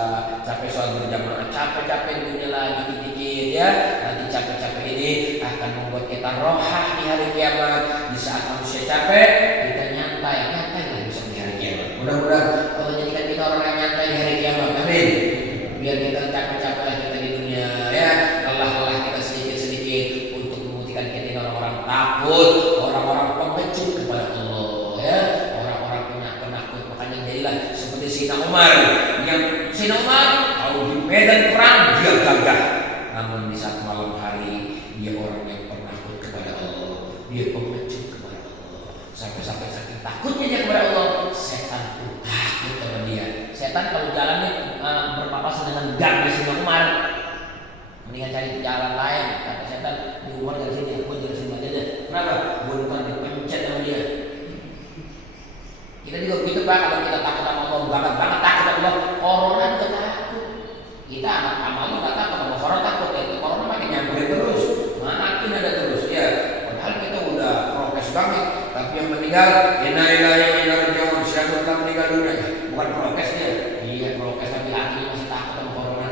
capek sholat berjamaah, capek-capek di dunia lagi dikit-dikit ya. Nanti capek-capek ini akan membuat kita rohah di hari kiamat. Di saat manusia capek, kita nyantai lah bisa di hari kiamat. Mudah-mudahan Allah jadikan kita orang yang nyantai di hari kiamat. Amin. Biar kita capek-capek lah kita di dunia ya, lelah-lelah kita sedikit-sedikit untuk membuktikan kita orang-orang takut, orang-orang pengecut kepada Allah ya, orang-orang penakut. Makanya jadilah seperti Sayyidina Umar, yang Sayyidina Umar kalau di medan perang dia gagah. namun di saat malam hari dia orang yang penakut kepada Allah, dia pengecut kepada Allah, sampai saking takutnya dia kepada Allah, setan pun takut kepada dia. Setan kalau jalannya berpapasan dengan gang di sini Umar, mendingan cari jalan lain. Kata setan, di Umar dari sini, aku dari sini aja deh. Kenapa? Gue bukan dipencet sama dia. Kita juga begitu Pak, kalau kita takut sama Allah, banget takut sama Allah, corona juga takut. Kita anak amalnya nggak takut sama corona, takut ya. Corona makin nyamperin terus, makin ada terus ya. Padahal kita udah prokes banget, tapi yang meninggal, inna lillahi wa inna ilaihi raji'un, siapa yang meninggal dunia? Bukan prokesnya, iya prokes tapi hatinya masih takut sama corona.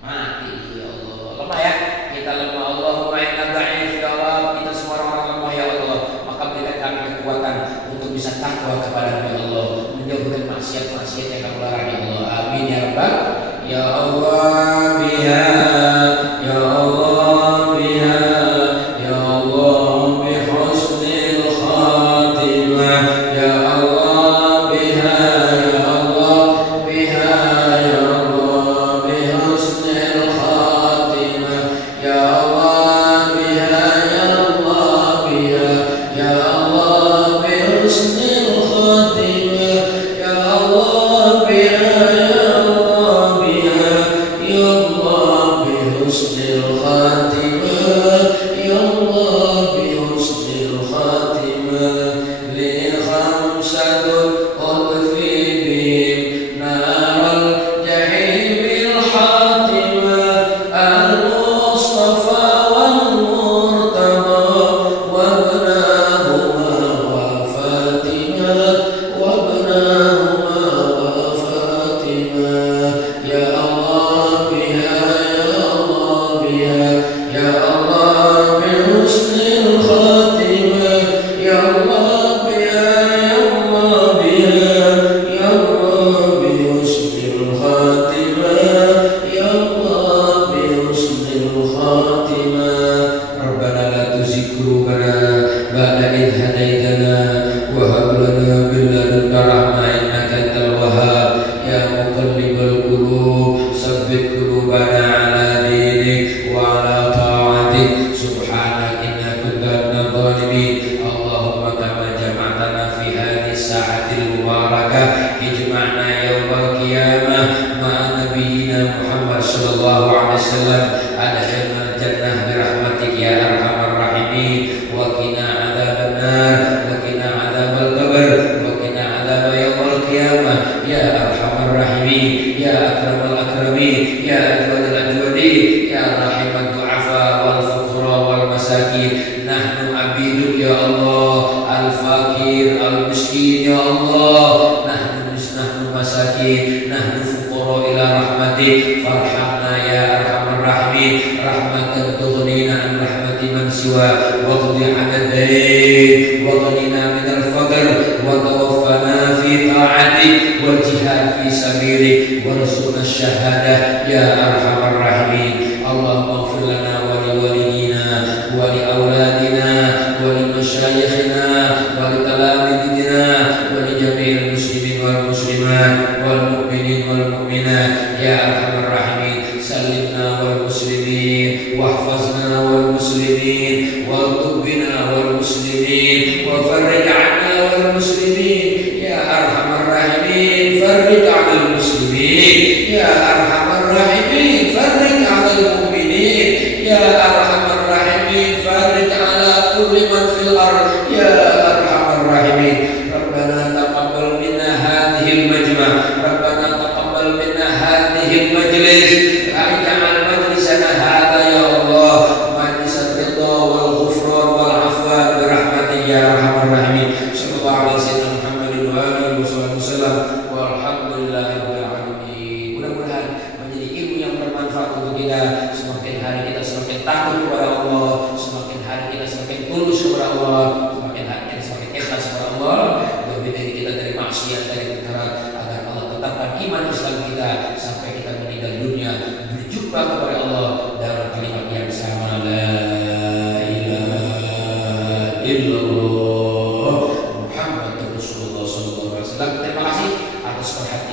Mati ya Allah, lemah ya. Kita lemah, Allahumma inna da'if ya Allah. Kita semua orang lemah ya Allah. Maka berikan kami kekuatan untuk bisa takwa kepada ya Allah, menjauhkan maksiat-maksiat yang kamu larang ya Allah. Amin ya Rabbal. Ya Allah biha, ya Allah biha, ya Allah bi husnil khatimah, ya Allah biha, ya Allah biha, ya Allah bi husnil khatimah, ya Allah biha, ya Allah biha, ya Allah bi husnil khatimah, ya Allah biha, ya Allah biha, ya Allah bi husnil khatimah, ya Allah bi husnil khatimah. Li khamsatun udfi bihim naral jahimil hatimah, al-Mustafa wal Murtada wa ibnahuma wa Fatimah, wa ibnahuma wa Fatimah. Ya Allah biha, ya Allah biha, ya Allah bi husnil khatimah, ya Allah biha, ya Allah biha, ya Allah bi husnil khatimah, ya Allah bi husnil khatimah. Rabbana la tuzigh qulubana ba'da idh hadaitana wa hab lana min ladunka rahmah innaka antal wahhab. Ya muqallibal qulub tsabbit qulubana ala dinik wa ala ta'atik. Subhanaka inna kunna minadh dhalimin. Allahumma kama jama'tana fi hadhihi sa'atil mubarakah ijma'na yaumal qiyamah ma'a nabiyyina Muhammad sallallahu alaihi wasallam. Adkhilna jannah bi rahmatik ya arhamar rahimin, wa qina adzabannar, wa qina adzabal qabr, wa qina adzab yaumil qiyamah ya arhamar rahimin, ya akramal akramin, ya ajwadal ajwadin, ya rahimat du'afa wal fuqara wal masakin. Nahnu abiduk ya Allah, al fakir al miskin ya Allah. Nahnu masakin, nahnu fuqara ila rahmatik, farhamna ya arhamar rahimin, rahmatan tughnina an rahmati man siwa, wa qdi 'anad dayn, wa ghnina min al faqr, wa tawaffana fi ta'atik, wa jihad fi sabilik, warzuqna syahadah ya arhamar rahimin. Allahumma ighfir lana wa li walidina wa li auladina wa li masyayikhina wa li talamidina wa li jami'il muslimin wal muslimat wal mu'minin wal mu'minat ya arhamar rahimin. Sallimna wal muslimin wahfazna wal muslimin wal tubbina wal muslimin wa farrij 'anna wal muslimin ya arhamar rahimin. Farrij 'anal muslimin ya arhamar rahimin. Farrij 'alal mu'minin ya arhamar rahimin. Farrij 'ala kulli man fil ard ya arhamar rahimin. Rabbana taqabbal minna hadhil majma', Rabbana taqabbal minna hadhil majlis, ij'al majlisana hadha ya Allah majlis ridha wal ghufran wal afwa bi rahmatika ya arhamar rahimin. Sallallahu alaihi wasallam Muhammadin wa alihi wasallam walhamdulillahi rabbil alamin. Mudah-mudahan menjadi ilmu yang bermanfaat untuk kita. Semakin hari kita semakin takut kepada Allah, semakin hari kita semakin tulus kepada Allah, semakin hari kita semakin ikhlas kepada Allah, jauhi diri kita dari maksiat, dari perkara, agar Allah tetapkan iman Islam kita sampai kita meninggal dunia berjumpa kepada Allah dalam kalimat yang sama, la ilaha illallah Muhammadur Rasulullah sallallahu alaihi wasallam. Terima kasih atas perhatian